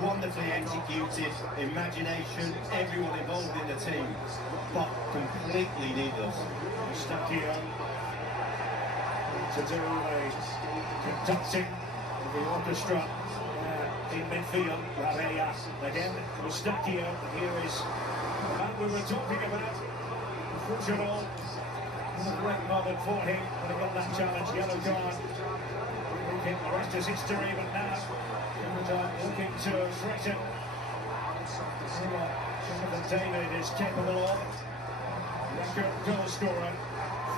wonderfully executed, imagination, everyone involved in the team, but completely needless. Eustáquio to do the conducting of the orchestra in midfield. Rabea again, Mustachio. Here is the man we were talking about. Futsal. A great moment for him when he got that challenge, yellow card. Thinking the rest is history, but now looking to threaten what Jonathan David is capable of. Record goal scorer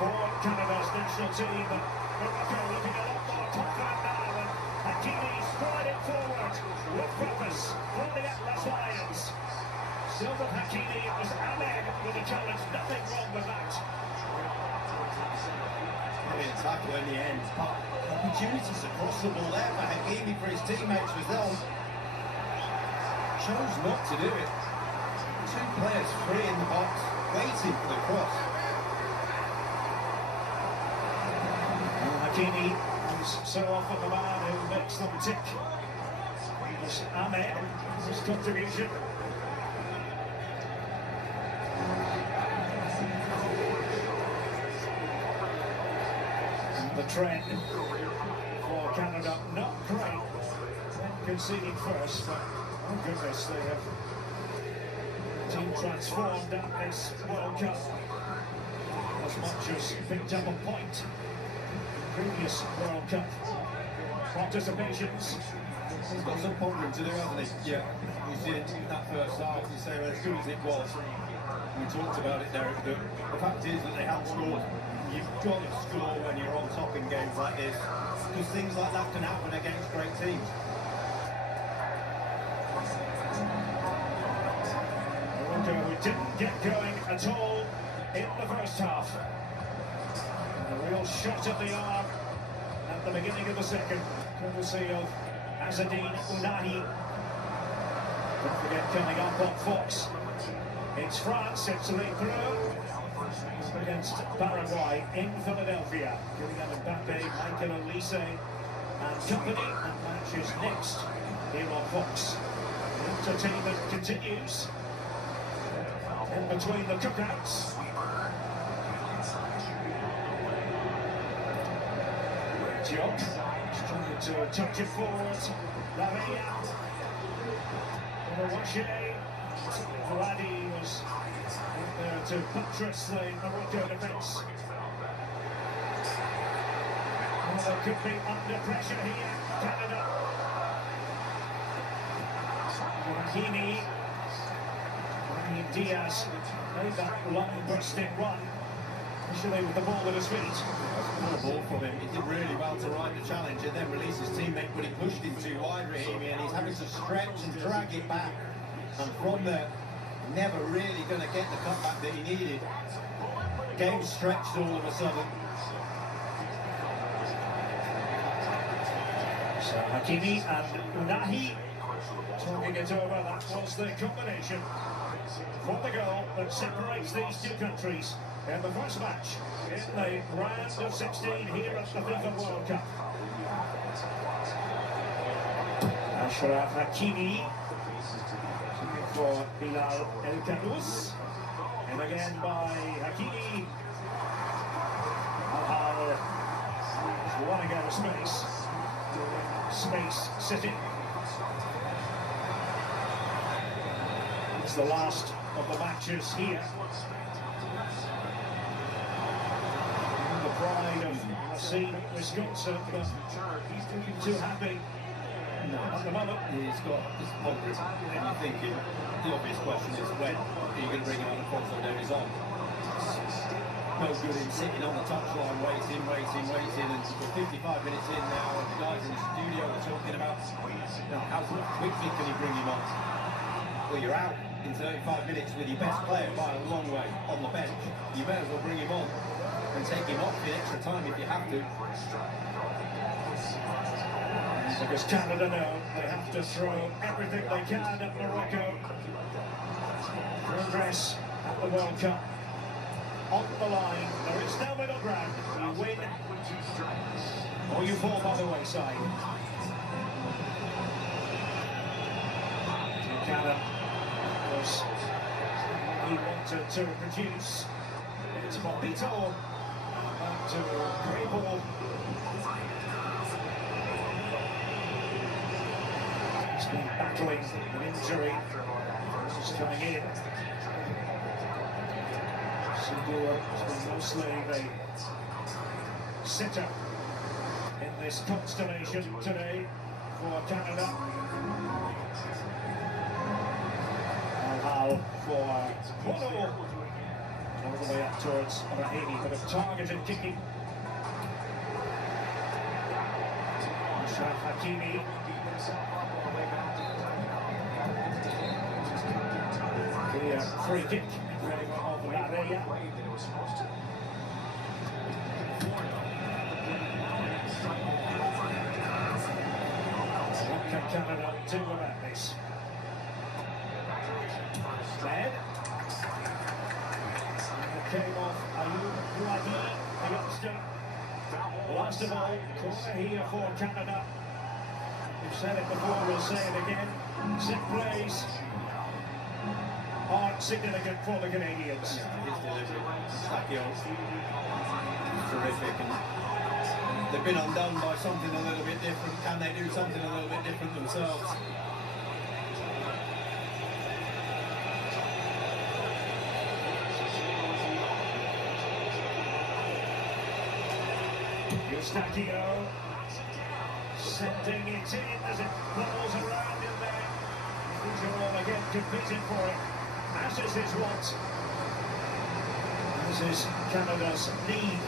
for Canada's national team. Morocco looking a lot more confident now, and Hakimi striding forward with purpose from the Atlas Lions. Still with Hakimi, it was Ahmed with a challenge, nothing wrong with that. Brilliant tackle in the end, but opportunities across the ball there for Hakimi, for his teammates was there. Chose not to do it. Two players free in the box, waiting for the cross. Hakimi is so often the man who makes them tick. It was Ahmed, his contribution. The trend for Canada, not great when conceding first, but oh goodness, they have team transformed at this World Cup as much as picked up a point in previous World Cup participations. He's got some pondering to do, hasn't he? Yeah, we see it in that first half. You say, well, as good as it was, we talked about it, Derek, but the fact is that they haven't scored. You've got to score when you're on top in games like this, because things like that can happen against great teams. Morocco didn't get going at all in the first half. And a real shot at the arm at the beginning of the second, courtesy of Azzedine Ounahi. Don't forget, coming up on Fox, it's France, it's Le Bleu against Paraguay in Philadelphia. Kylian Mbappe, Michael Olise and company. That match is next here on Fox. The entertainment continues in between the cookouts. Job trying to touch it forward. Lavia. Oluwaseyi. Vladi was in there to buttress the Morocco defence. Well, they could be under pressure here, Canada. Hakimi. Brahim Diaz made that long bursting run, especially with the ball at his feet. Poor ball from him. He did really well to ride the challenge and then release his teammate, but he pushed him too wide, Rahimi, and he's having to stretch and drag it back. And from there, never really going to get the cutback that he needed. Game stretched all of a sudden. So Hakimi and Ounahi talking it over. That was the combination for the goal that separates these two countries in the first match in the round of 16 here at the FIFA World Cup. Achraf Hakimi for Bilal El Khanous, and again by Hakimi. Al-Hal is running out of space. Space sitting. It's the last of the matches here. The pride of Racine, Wisconsin, but he's looking too happy. At the moment. He's got this pondering, and you're thinking, the obvious question is when are you going to bring him on the Alfonso Davies on? No good in sitting on the touchline waiting, and for 55 minutes in now, and the guys in the studio are talking about how quickly can he bring him on? Well, you're out in 35 minutes with your best player by a long way on the bench. You may as well bring him on and take him off in extra time if you have to. Because Canada know they have to throw everything they can at Morocco. Progress at the World Cup on the line. There is no middle ground. You win or you fall by the wayside. Canada was he wanted to produce. It's Bombito back to Grable. been battling an injury. He's coming in. Segura has been mostly the sitter in this constellation today for Canada. Al for Bono. All the way up towards Rahimi, but a targeted kicking. Ashraf Hakimi. Clear free kick in favour of Bahrain. What can Canada do about this? Led. Came off Ayoub Boadi, the youngster. Last of all, corner here for Canada. We've said it before, we'll say it again. Set plays aren't significant for the Canadians. His delivery, Stakio, terrific, and they've been undone by something a little bit different. Can they do something a little bit different themselves? Eustachio sending it in as it rolls around in there. Fujiwara again competing for it, as is his want. This is Canada's need.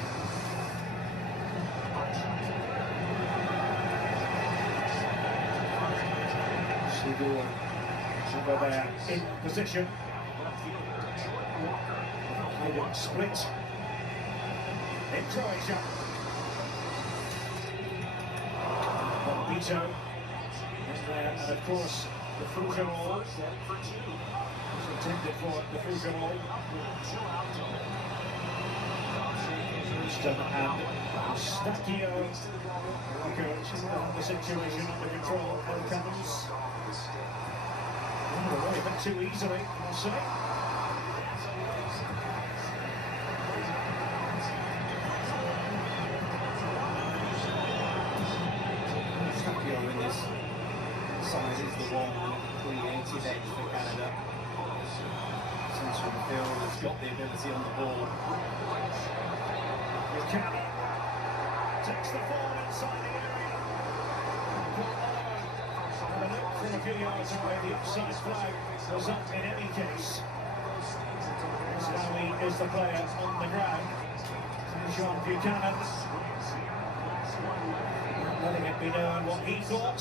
Segura over there in position. Split in Croatia. Vito and of course the Fougerolles was intended for the Fougerolles. Houston and Eustachio have the situation under control. Outcomes away a bit too easily, I'll say. In this side is the one creative edge for Canada. Central midfield has got the ability on the ball. Buchanan takes the ball inside the area. Had a look from a few yards away. The offside flag was up in any case. Slawi is the player on the ground. Sean Buchanan. Letting it be known what he thought.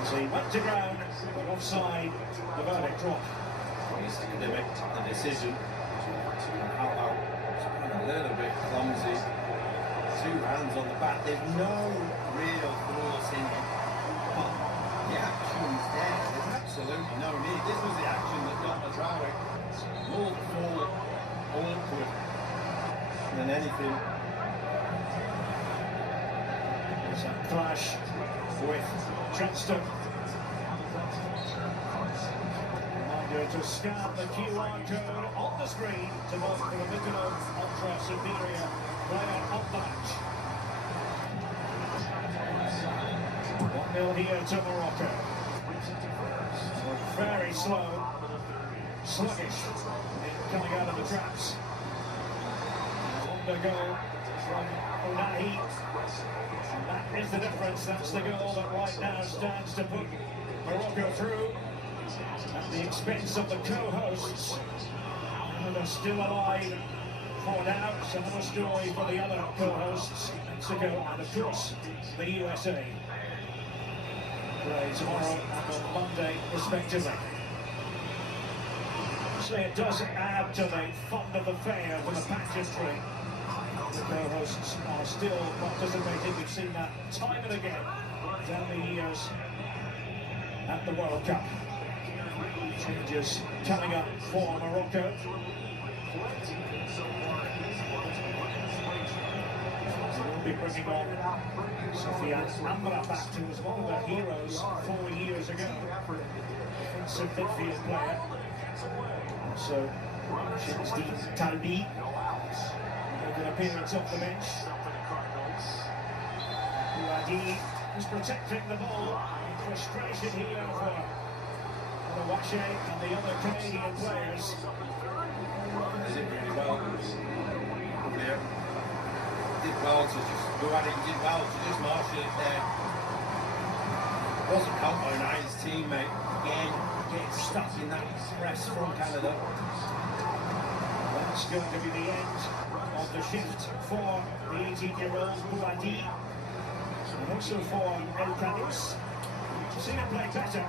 As he went to ground, but offside, the verdict dropped. He's academic, the decision. How a little bit clumsy. 2 hands on the back. There's no real force in it. But the action's there. There's absolutely no need. This was the action that got Mazraoui more forward, awkward than anything. Clash with Johnston. Reminder to scan the QR code on the screen to vote for the Mykonos Ultra Superior player of the match. 1-0 here to Morocco. Very slow, sluggish in coming out of the traps. Wonder goal from Unahi. That is the difference. That's the goal that right now stands to put Morocco through at the expense of the co-hosts. And they're still alive for now. Another story for the other co-hosts, Mexico and of course the USA. Play tomorrow and on Monday respectively. So it does add to the fun of the fair for the pageantry. The co-hosts are still participating. We've seen that time and again down the years at the World Cup. Changes coming up for Morocco. We'll be bringing on Sofiane Amrabat, who was one of their heroes 4 years ago. Defensive midfield player. Also, Shamsdeen Talbi. An appearance off the bench. Boadi is protecting the ball. frustration here for Oluwaseyi and the other Canadian players. They did really well. Yeah. Did well to just go at it, did well to just marshal it there. Wasn't helped by United's teammate. Again, getting stuck in that press from Canada. That's going to be the end of the shift for the 18-year-old Boadi. And also for El Cadiz. To see him play better.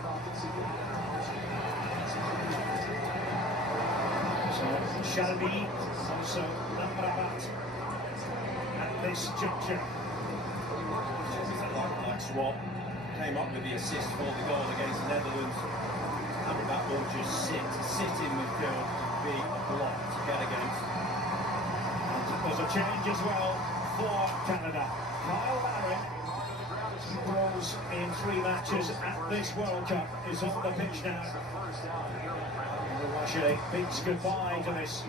So Shelby, also Amrabat at this juncture. Like Swap came up with the assist for the goal against the Netherlands. Amrabat will just sit in midfield, be a block to get against. And there's a change as well for Canada. Kyle Barron, who goes in 3 matches at this World Cup, is on the pitch now. Oluwaseyi bids goodbye to this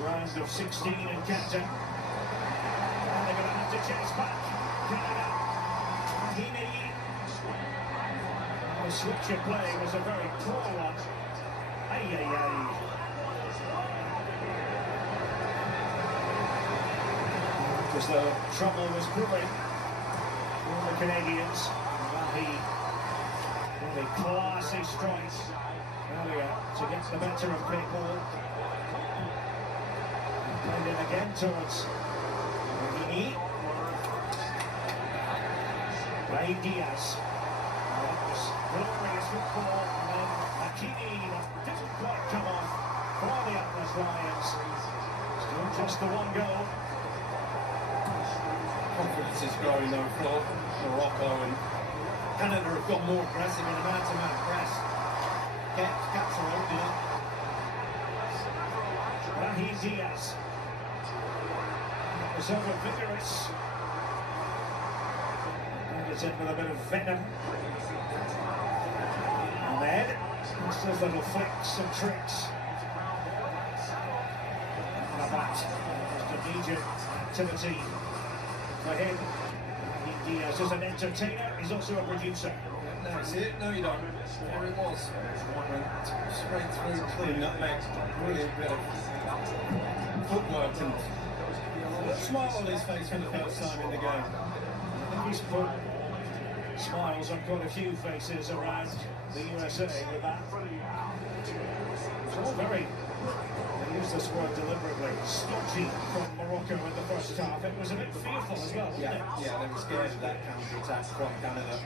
round of 16 in Canton. And they're going to have to chase back. Canada, Rahimi. The switch of play was a very poor one. Because the trouble was brewing for the Canadians. Rahi with a classy strike earlier to get the better of people. Played it again towards Rahimi. Ray Diaz. That was glorious football, and then Hakimi didn't quite come off for the Atlas Lions. Still just the 1 goal. Confidence is growing though for Morocco, and Canada have got more aggressive in a man-to-man press. Gaps are opening up. Raheem Diaz. That was over vigorous. And it's in with a bit of venom. Ahmed. Just those little flicks and tricks. Rabat. Just immediate activity for him. Raheem Diaz is an entertainer. He's also a producer. No, see it? No, you don't. There it was. Went straight through, clean nutmeg. Brilliant bit of footwork and a smile on his face for the first time in the game. I think he's put smiles on quite a few faces around the USA with that. It's all very, they use this word deliberately, stodgy from Morocco in the first half. It was a bit fearful as well, wasn't it? Yeah, they were scared of that counter-attack from Canada.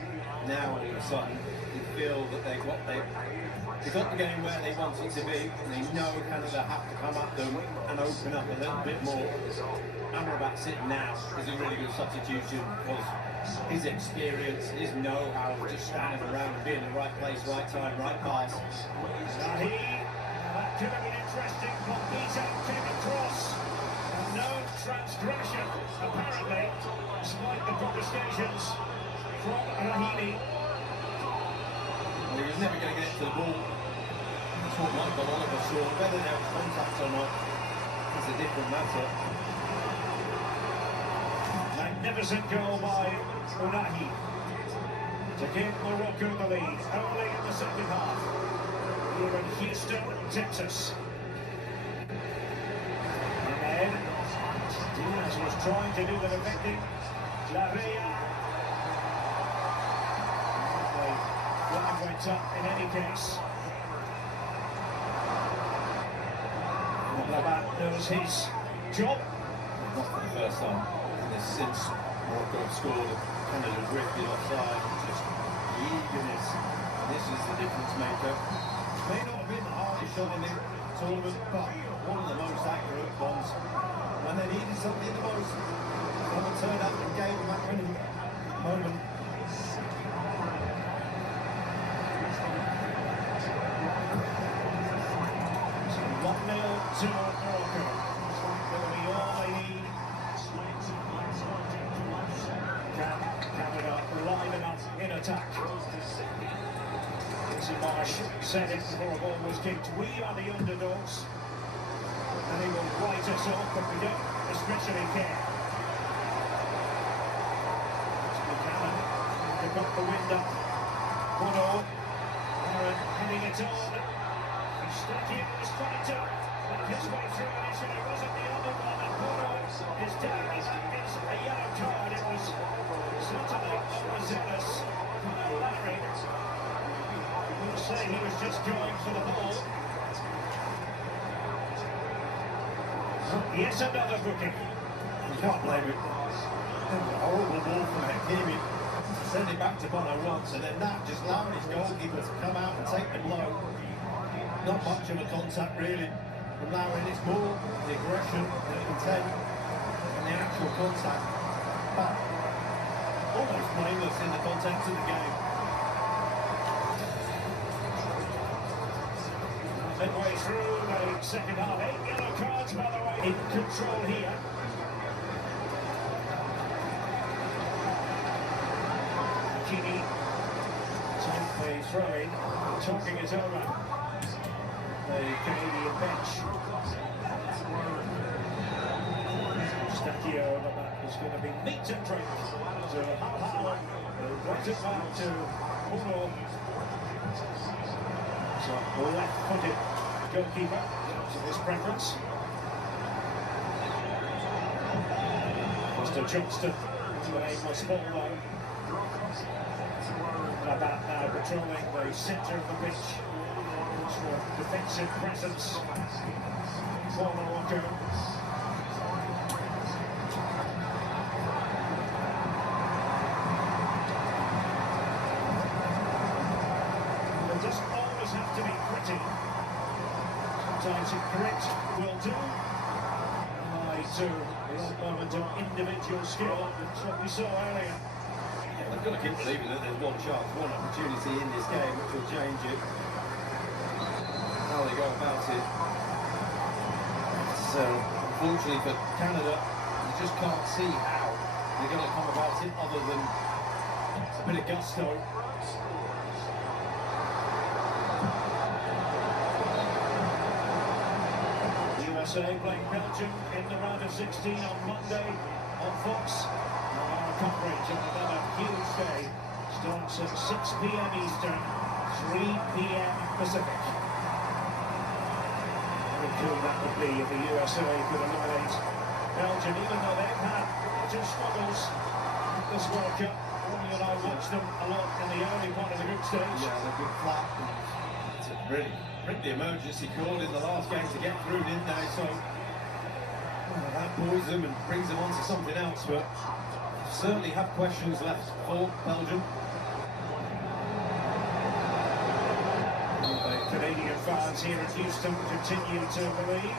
Now all of a sudden, you feel that they got the game where they want it to be, and they know Canada have to come at them and open up a little bit more. Amrabat sitting now is a really good substitution because his experience, his know-how, just standing around and being in the right place, right time, right pass. That could have been interesting, but Ito came across. No transgression, apparently, despite the protestations from Rahimi. Well, he was never going to get to the ball. That's what Michael Oliver saw. Whether there was contact or not is a different matter. Magnificent goal by Unahi to give Morocco the lead early in the second half. Here in Houston, Texas. Ahmed. Diaz was trying to do the defending. Lavea. The flag went up in any case. Rabat knows his job. Not for the first time. Since Morocco have scored, Canada drifted offside. Just the eagerness. This is the difference maker. May not have been the hardest shot in the tournament, but one of the most accurate ones. When they needed something the most, someone turned up and gave them that kind of moment. So 1-0 to Morocco. Will be all they need. Can Canada liven up in attack? Quincy Marsh said it before a ball was kicked. We are the underdogs. And they will write us off, but we don't especially care. Buchanan, they've got the wind up Bono. Aaron hitting it on. Stacchio was trying to work his way through initially. It wasn't the other one. And Bono is down. It's a yellow card. It was certainly overzealous. Larry will say he was just going for the ball. Yes, another booking. You can't blame it. A horrible ball from Hakimi. Send it back to Bono once, and then that just allowing his goalkeeper to come out and take the blow. Not much of a contact really from Lowry. It's more the aggression, the intent, and the actual contact. But almost blameless in the context of the game. Midway through the second half, 8 yellow cards by the way. In control here. Kini, time for a throw-in. Talking is over. The Canadian bench. Stacchio, that is going to be meat and drink. So Hal brought it back to Bono. So left-footed goalkeeper, to his preference. Mr. Johnston, the aimless ball though. Rabat now patrolling the centre of the pitch. For defensive presence for Morocco. It doesn't always have to be pretty. Sometimes grit will do. To the moment of individual skill, that's what we saw earlier. Yeah, they've got to keep believing that there's one chance, one opportunity in this game which will change it. How they go about it. So, unfortunately for Canada, you just can't see how they're going to come about it other than a bit of gusto. USA playing Belgium in the round of 16 on Monday on Fox. Our coverage on another huge day starts at 6 p.m. Eastern, 3 p.m. Pacific. How cool that would be if the USA could eliminate Belgium, even though they've had some struggles at this World Cup. Ronnie and I watched them a lot in the early part of the group stage. Yeah, they've been flat. It's a really the emergency call in the last game to get through, didn't they? So that buoys them and brings them on to something else, but certainly have questions left for Belgium. The Canadian fans here at Houston continue to believe.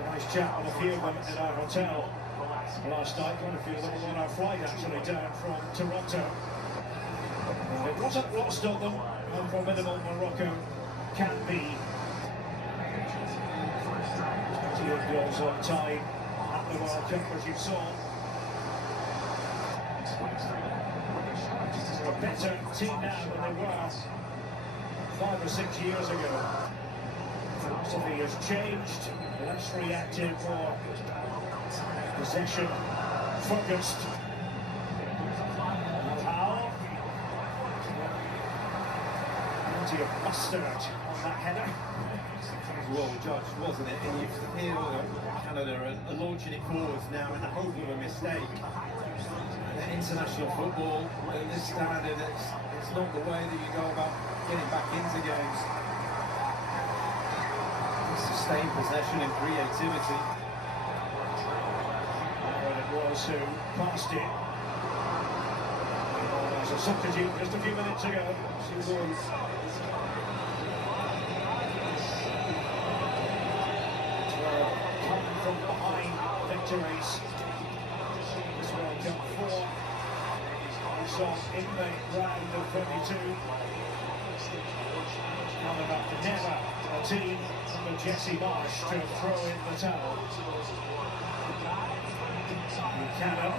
A nice chat with a few of them in our hotel last night. Quite a few of them were on our flight actually down from Toronto. It wasn't lost on them how formidable Morocco can be. 28 goals on time at the World Cup, as you saw. They're a better team now than they were 5 or 6 years ago. Philosophy has changed, less reactive, more possession focused. Of mustard on that header. Well judged, wasn't it? And you feel Canada are launching it forwards now in the hope of a mistake. And international football at this standard, it's not the way that you go about getting back into games. Sustained possession and creativity. And it was who passed it. As a substitute just a few minutes ago. She was from behind victories. This World Cup 4. We saw in the round of 32. Canada never a team under Jesse Marsh to throw in the towel. Canada.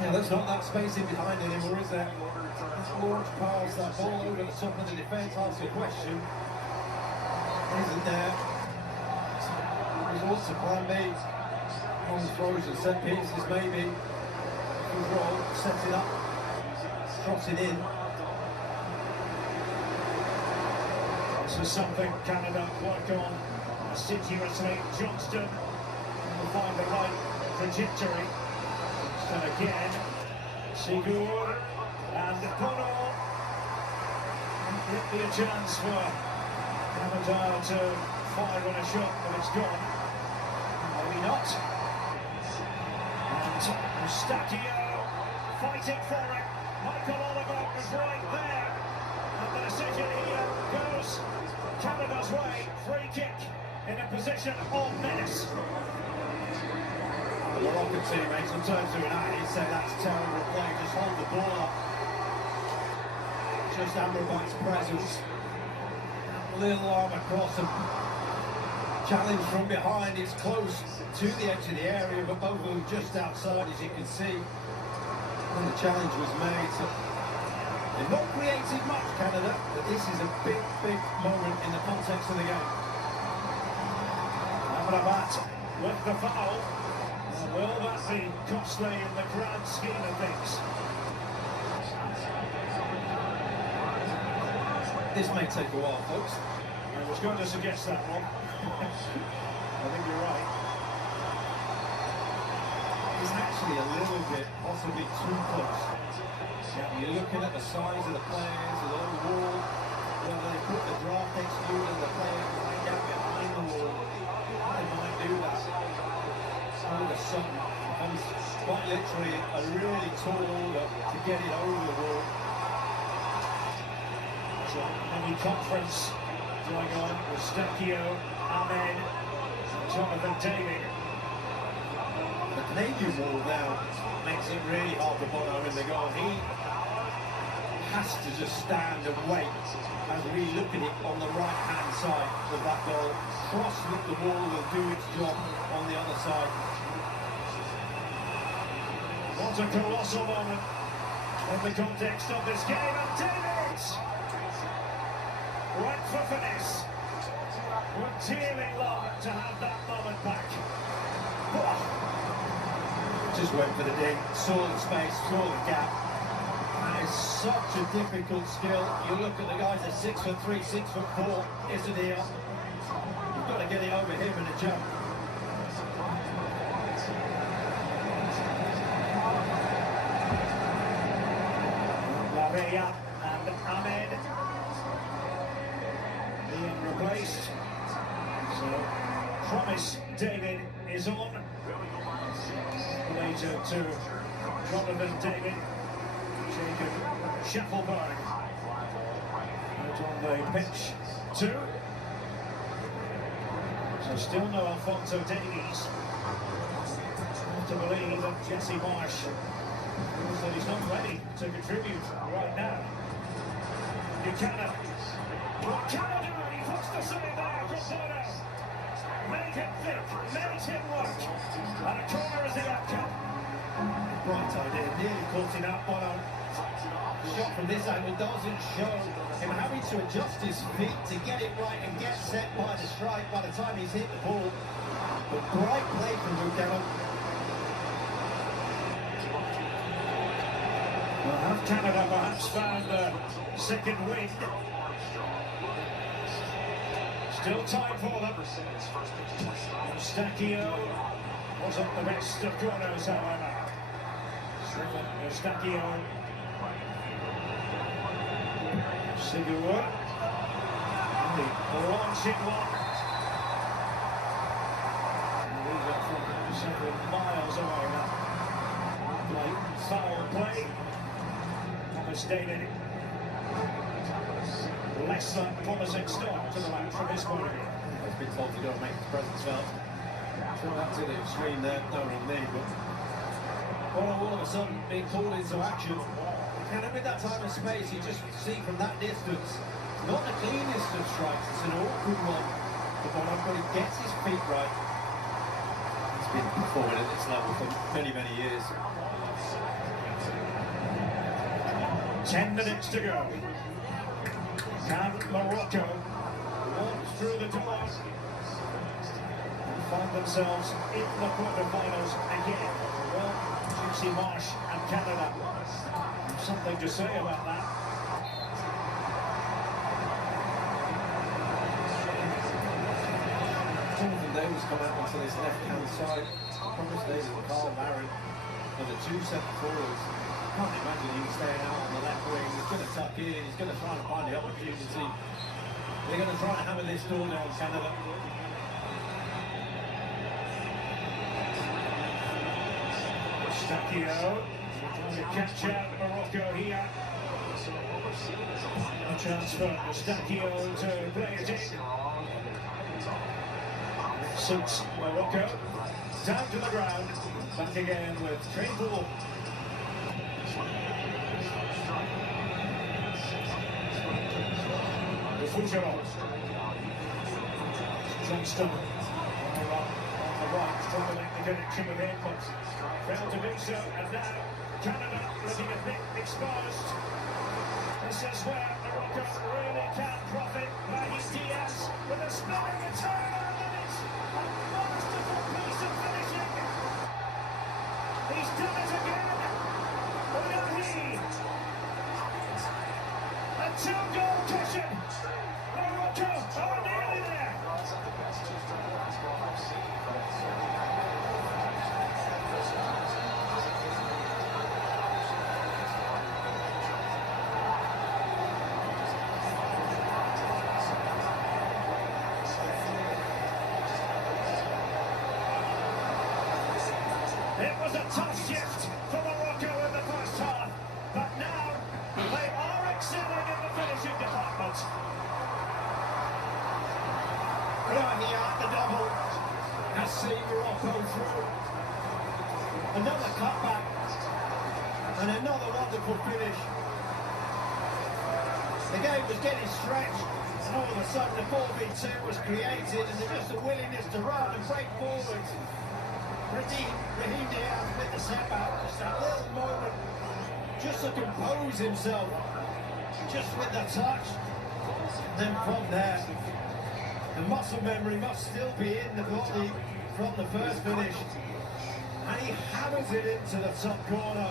Yeah, there's not that space in behind anymore, is there? Launch past that ball over the top of the defence, asks a question. Isn't there? Resorts to plan B. On throws and set pieces, maybe. control, sets it up, cross it in. This is something Canada work on assiduously. Johnston will find the right trajectory. And again, Sigur and Bono. It'd be a chance for Canada to fire on a shot, but it's gone. Maybe not. And Eustachio fighting for it. Michael Oliver was right there. And the decision here goes Canada's way. Free kick in a position of menace. The Moroccan teammates will turn to United and say that's terrible play, just hold the ball up. Just Amrabat's presence. Little arm across him. Challenge from behind, it's close to the edge of the area, but both of them just outside, as you can see. When the challenge was made. So they've not created much, Canada, but this is a big, big moment in the context of the game. Amrabat with the foul. Will that be costly in the grand scheme of things? This may take a while, folks. I was going to suggest that, Rob. I think you're right. It's actually a little bit, possibly too close. You're looking at the size of the players, the low wall, whether they put the draft execute and the players right down behind the wall. They might do that. All of a sudden, becomes quite literally a really tall order to get it over the wall. So, mini conference going on with Eustachio, Ahmed, and Jonathan David. The Canadian wall now makes it really hard for Bono in the goal. He has to just stand and wait as we look at it on the right-hand side of that goal. Cross with the wall will do its job on the other side. What a colossal moment in the context of this game, and David! Right for finesse. Would dearly love to have that moment back. Just went for the ding, saw the space, saw the gap. And it's such a difficult skill. You look at the guys at 6'3", 6'4", it's a deal. You've got to get it over him in a jump. Larea and Ahmed being replaced. So, promise David is on. Later to Jonathan David, Jacob Schaffelberg out on the pitch too. So still no Alphonso Davies. Have to believe that Jesse Marsh feels that he's not ready to contribute right now. Buchanan. What can I do? He puts the save there from Bono. Make him think, make him work. And a corner is the outcome. Right idea, nearly caught him out. Bono. Shot from this angle doesn't show him having to adjust his feet to get it right and get set by the strike by the time he's hit the ball. But great play from Buchanan. Well, have Canada perhaps found the second wind? Still time for them. Eustachio wasn't the best of corners, however. Eustachio. Sigur. The launching one. These are from several miles away now. Play, foul play. Thomas David. Less than promising start to the match from this point of view. He's been told to go and make his presence felt. Throw that to the extreme there, no real need, but all of a sudden being called into action. And with that time and space, you just see from that distance, not the cleanest of strikes, it's an awkward one. But he gets his feet right. He's been performing at this level for many, many years. 10 minutes to go. Can Morocco walk through the doors and find themselves in the quarterfinals again? Well, Jesse Marsh and Canada. Something to say about that. Jonathan Davis come out onto this left-hand side. Thomas Davis and Carl Barron are the two centre forwards. Can't imagine him staying out on the left wing. He's going to tuck in. He's going to try and find the opportunity. They're going to try and hammer this door down, Canada. Stacchio trying to catch out Morocco here. A chance for Stacchio to play it in. Suits Morocco. Down to the ground. Back again with Trey Ball. Foucherot. Johnston on the right, trying to make the connection with him, but failed to do so. And now Canada looking a bit exposed. This is where Morocco really can profit. Brahim Diaz with a spinning return, and it's a masterful piece of finishing. He's done it again. Unahi. A two-goal cushion. Morocco are nearly there. It was a tough shift for Morocco in the first half, but now they are excelling in the finishing department. Right here, the double has seen Morocco through. Another cutback and another wonderful finish. The game was getting stretched, and all of a sudden the 4v2 was created, and there's just a willingness to run and break forward. Brahim Diaz with the setback, just that little moment, just to compose himself, just with the touch. Then from there, the muscle memory must still be in the body from the first finish. And he hammers it into the top corner.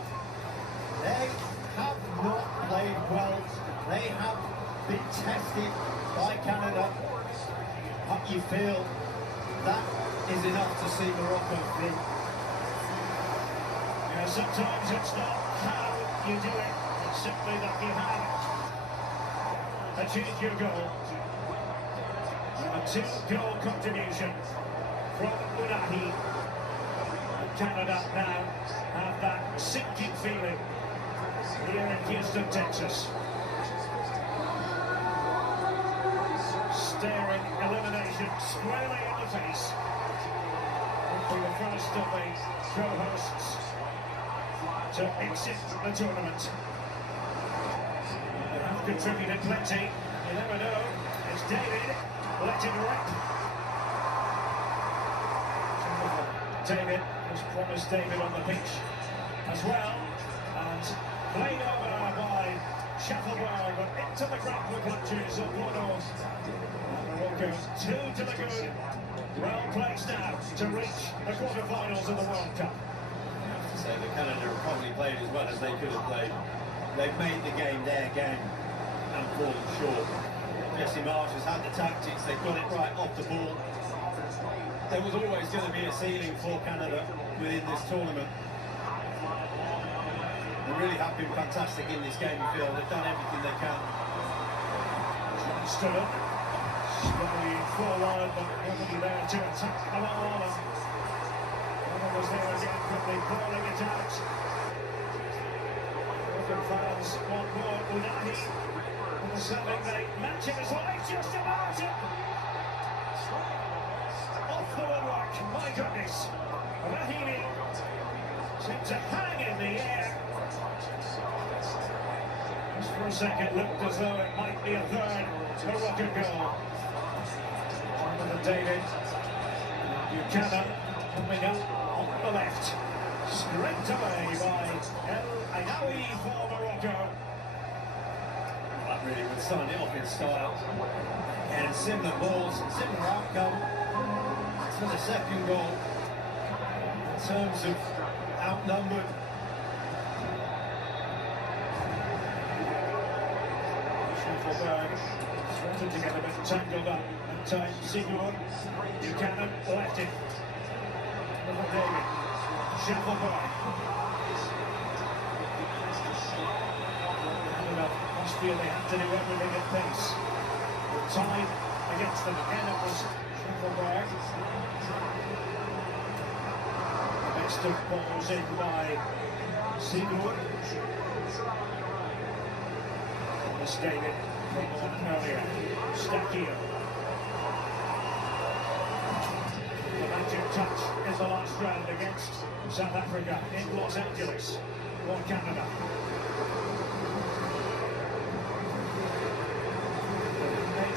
They have not played well. They have been tested by Canada. But you feel that is enough to see Morocco through. Yeah, sometimes it's not how you do it, it's simply that you have achieved your goal. And a two-goal contribution from Unahi. Canada now have that sinking feeling here in Houston, Texas. Staring elimination squarely in the face. For the first of the co-hosts to exit the tournament. They have contributed plenty. You never know. It's David letting rip. David has promised David on the pitch as well, and played over by Shuffleberg, but into the grapple clutches of Bono. Morocco 2 to the good. Well placed now to reach the quarterfinals of the World Cup. I have to say that Canada have probably played as well as they could have played. They've made the game their game and fallen short. Jesse Marsh has had the tactics, they've got it right off the ball. There was always going to be a ceiling for Canada within this tournament. They really have been fantastic in this game, you feel. They've done everything they can. Johnston slowly forward, but nobody there to attack the ball. One was there again, quickly bowling it out. Moroccan fans want more. Unahi and something they match it as well. Just about it. Off the woodwork, my goodness. Rahimi seemed to hang in the air. Just for a second looked as though it might be a third Moroccan goal. Jonathan David. Buchanan coming up on the left. Scraped away by El Ainaoui for Morocco. That really would sign it off in style. And similar balls, similar outcome to the second goal. In terms of outnumbered, Schaffelberg threatened to get a bit tangled up at times. Sigurd, Buchanan, left it. Little David, Schaffelberg. Must feel they have to do everything at pace. The time against them again, it was Schaffelberg. The best of balls in by Sigurd. This David came on earlier. Stakir. The magic touch is the last round against South Africa in Los Angeles for Canada.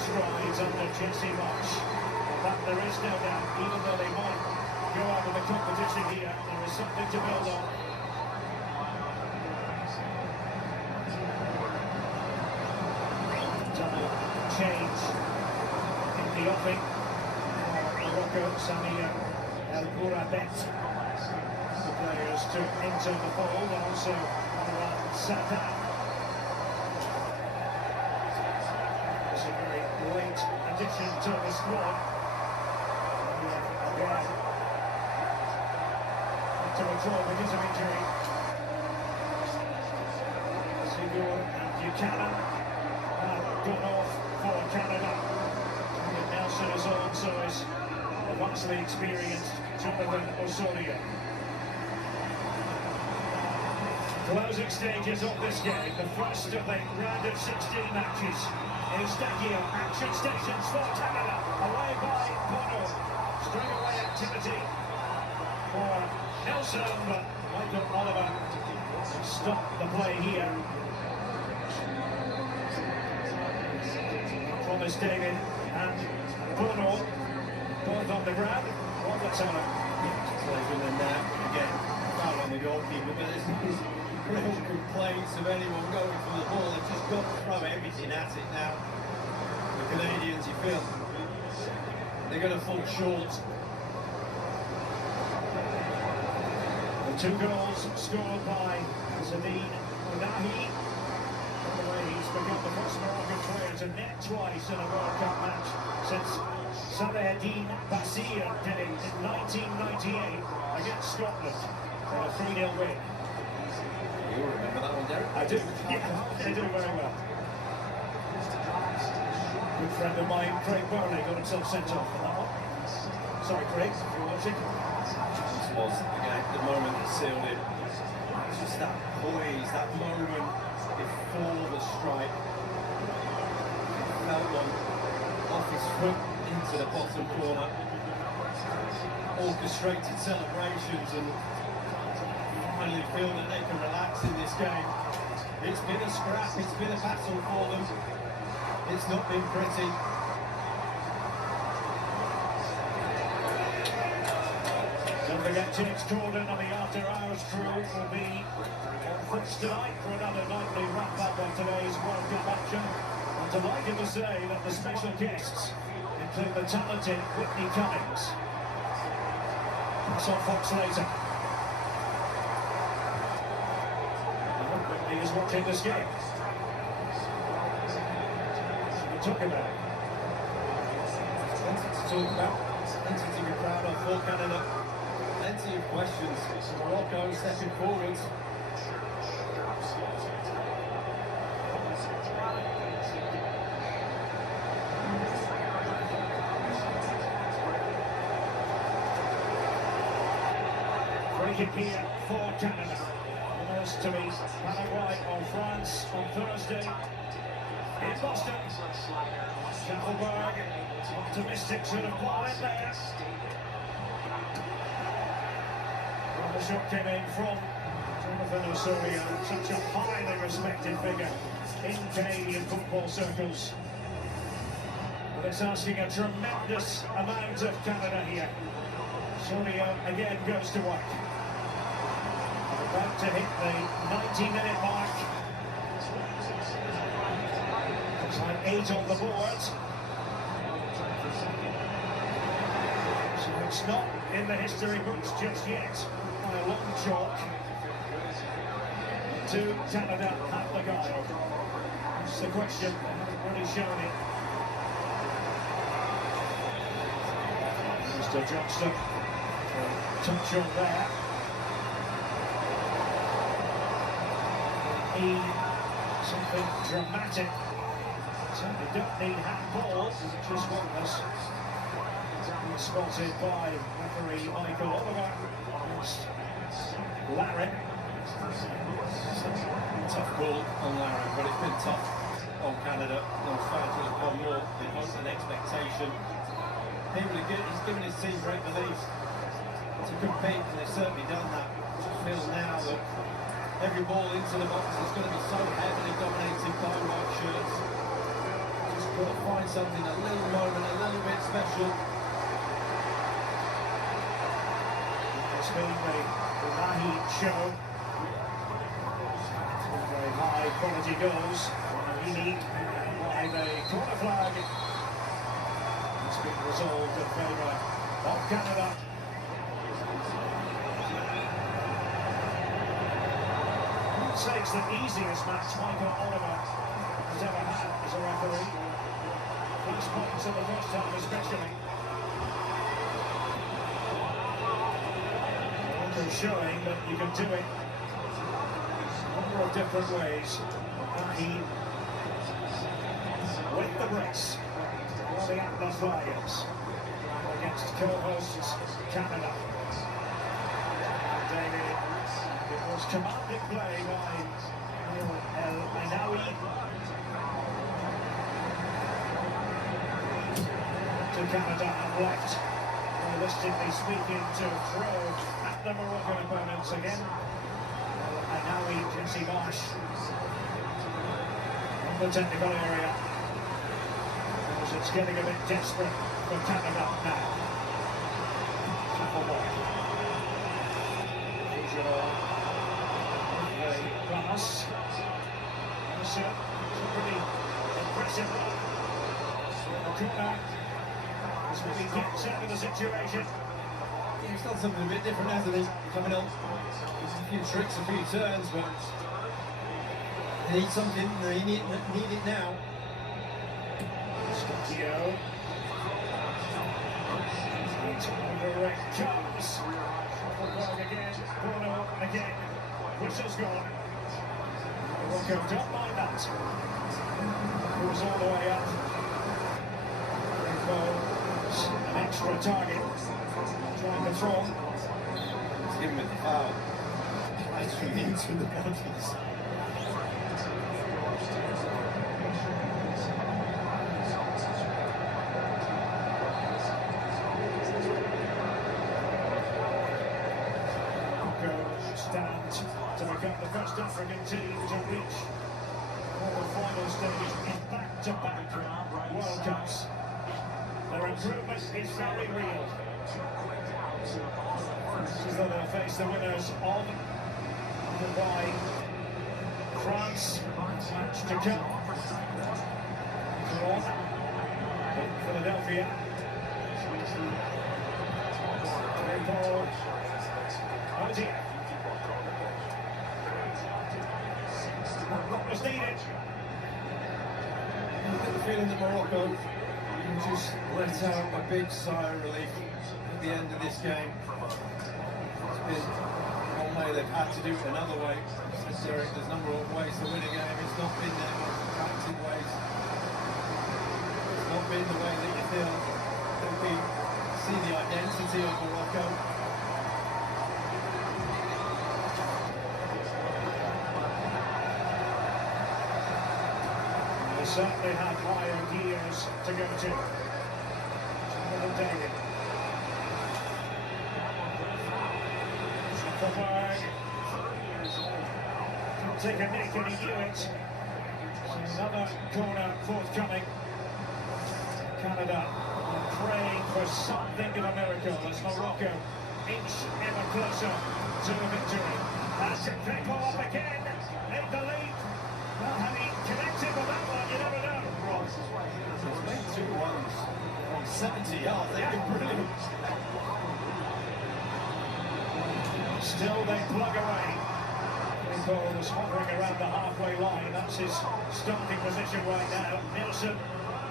Strides under Jesse Marsh, but there is no doubt, even though they might go out of the competition here, there is something to build on. Change in the offing for Morocco. Samia El Bourabet, the players to enter the fold, and also Anwar Sadat. Late addition to the squad. Again, to withdraw because of injury. Sigurd and Buchanan have gone off for Canada. And Nelson is on, so is the vastly experienced Jonathan Osorio. Closing stages of this game, the first of the round of 16 matches. Eustáquio, action stations for Canada, away by Bono. Straightaway activity for Nelson, but Michael Oliver stopped the play here. Thomas David and Bono, both on the ground. Well, let's have a look. Closing in there, again, foul on the goalkeeper, but there's no complaints of anyone going for the ball. They've just got to throw everything at it now. The Canadians, you feel, they're going to fall short. The two goals scored by Zadine Ounahi. By the way, he's become the first Moroccan player to net twice in a World Cup match since Saladin Basir did it in 1998 against Scotland in a 3-0 win. You remember that one, Derek? I do, yeah, I do very well. Good friend of mine, Craig Burnley, got himself sent off for that one. Sorry, Craig, if you're watching. This was, again, the moment that sealed it. It's just that poise, that moment before the strike. It felt one off his foot into the bottom corner. Orchestrated celebrations and finally feel that they can relax in this game. It's been a scrap, it's been a battle for them. It's not been pretty. Don't forget James Corden and the After Hours crew will be on foot tonight for another nightly wrap-up on today's World Cup action. I'm delighted to say that the special guests include the talented Whitney Cummings. That's on Fox later. He is watching this game. We'll talk about it. Plenty to talk about, plenty to be proud of for Canada. Plenty of questions. Morocco stepping forwards. Free kick here for Canada. To meet Paraguay or France on Thursday in Boston. Schaffelberg, optimistic sort of ball in there. Well, the shot came in from Jonathan Osorio, such a highly respected figure in Canadian football circles. But it's asking a tremendous amount of Canada here. Osorio again goes to work. About to hit the 90-minute mark. Looks like 8 on the board. So it's not in the history books just yet by a long chalk. To Canada have the guile. That's the question. I've already shown it. Mr. Johnston. Touch on there. Need something dramatic. Certainly don't need handballs, just oneness. Spotted by referee Michael Oliver against Larry. Tough call on Larry, but it's been tough on Canada. Those fans will have come more in hopes and expectation. He's given his team great belief to compete, and they've certainly done that. I feel now that every ball into the box is going to be so heavily dominated by white shirts. Just got to find something, a little moment, a little bit special. It's been the Rahi show. Two very high quality goals. Rahimi by the corner flag. It's been resolved in favour of Canada. I would say it's the easiest match Michael Oliver has ever had as a referee. First points in the first time especially. Showing that you can do it a number of different ways. He with the brace for the Atlas Lions against co-hosts Canada. David, it was commanding play by El Ainaoui to Canada and left, realistically speaking, to throw the Moroccan opponents again. And now we can see Marsh on the technical area. Because it's getting a bit desperate for Canada now. Regional pass. It's a pretty impressive corner. As we get out of the situation. He's done something a bit different, hasn't he? Coming on. A few tricks, a few turns, but they need something, they need it now. Stukio. Direct comes. Again, Bruno again. Whistle's gone. Morocco don't mind that. Goes all the way up. An extra target. Trying to throw. It's him with the foul. Actually into the bodies. Stand to become the first African team to reach the final stage in back-to-back World Cups. Their improvement is very real. As though they'll face the winners of by France, match to come. On in Philadelphia. Paul Odier. What was needed? I get the feeling that Morocco can just let out a big sigh of relief at the end of this game. It's been one way, they've had to do it another way. Says Derek, there's a number of ways to win a game. It's not been their most attractive ways. It's not been the way that you feel that we see the identity of Morocco. They certainly have higher gears to go to. Little David. Zuckerberg. Can't take a nick and he knew it. So another corner forthcoming. Canada praying for something of a miracle as Morocco inch ever closer to a victory. That's it, they go up again in the lead. Well, having connected with that one, you never know. It's made 2 runs from 70 yards. They've been brilliant. Still they plug away. Nicole is hovering around the halfway line. That's his starting position right now. Nielsen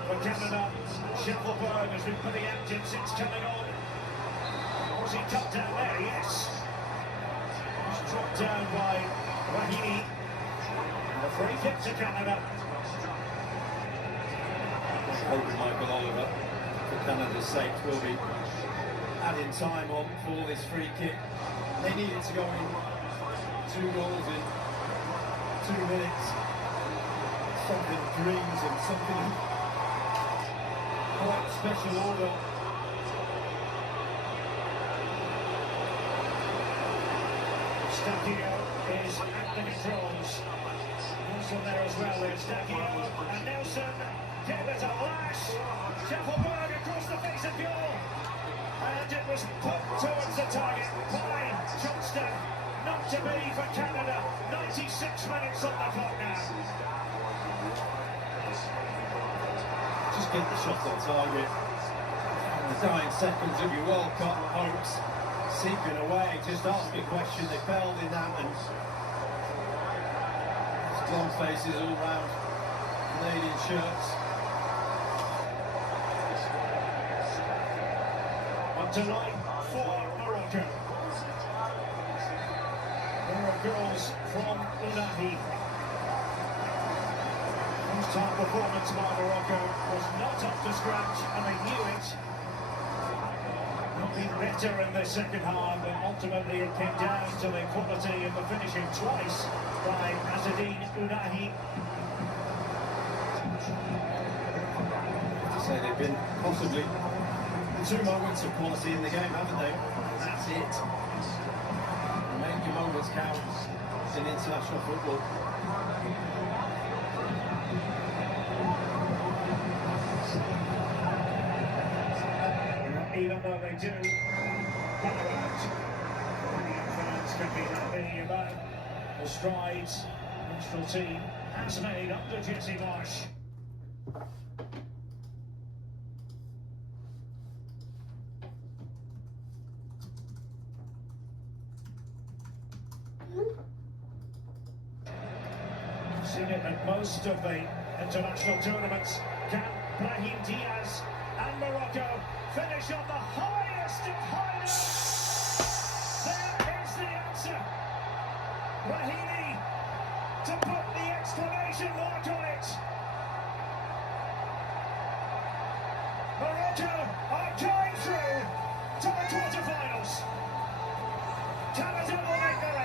for Canada. Schiffelberg has been pretty active since coming on. Was he cut down there? Yes. He's dropped down by Rahimi. And a free kick to Canada. Hoping Michael Oliver, for Canada's sake, will be adding time on for this free kick. They needed to go in 2 goals in 2 minutes. Something dreams and something quite special order. Stacchio is at the controls. Nelson there as well. There's Stacchio and Nelson. Give it a lash. Schiffelberg across the face of goal. And it was put towards the target by Johnston. Not to be for Canada. 96 minutes on the clock now. Just get the shot on target. The dying seconds of your World Cup hopes seeping away. Just ask a question. They failed in that, and there's glum faces all round Canadian shirts. Tonight for Morocco. There are goals from Unahi. First time performance by Morocco was not up to scratch, and they knew it. Not been better in the second half, and ultimately it came down to the quality of the finishing twice by Azzedine Unahi. To say they've been possibly 2 moments of quality in the game, haven't they? That's it. Make your moments count in international football. Even though they do come out, fans can be happy about the strides the national team has made under Jesse Marsch. Seen it at most of the international tournaments. Can Brahim Diaz and Morocco finish on the highest of high notes? There is the answer. Rahimi to put the exclamation mark on it. Morocco are going through to the quarterfinals. Canada will make their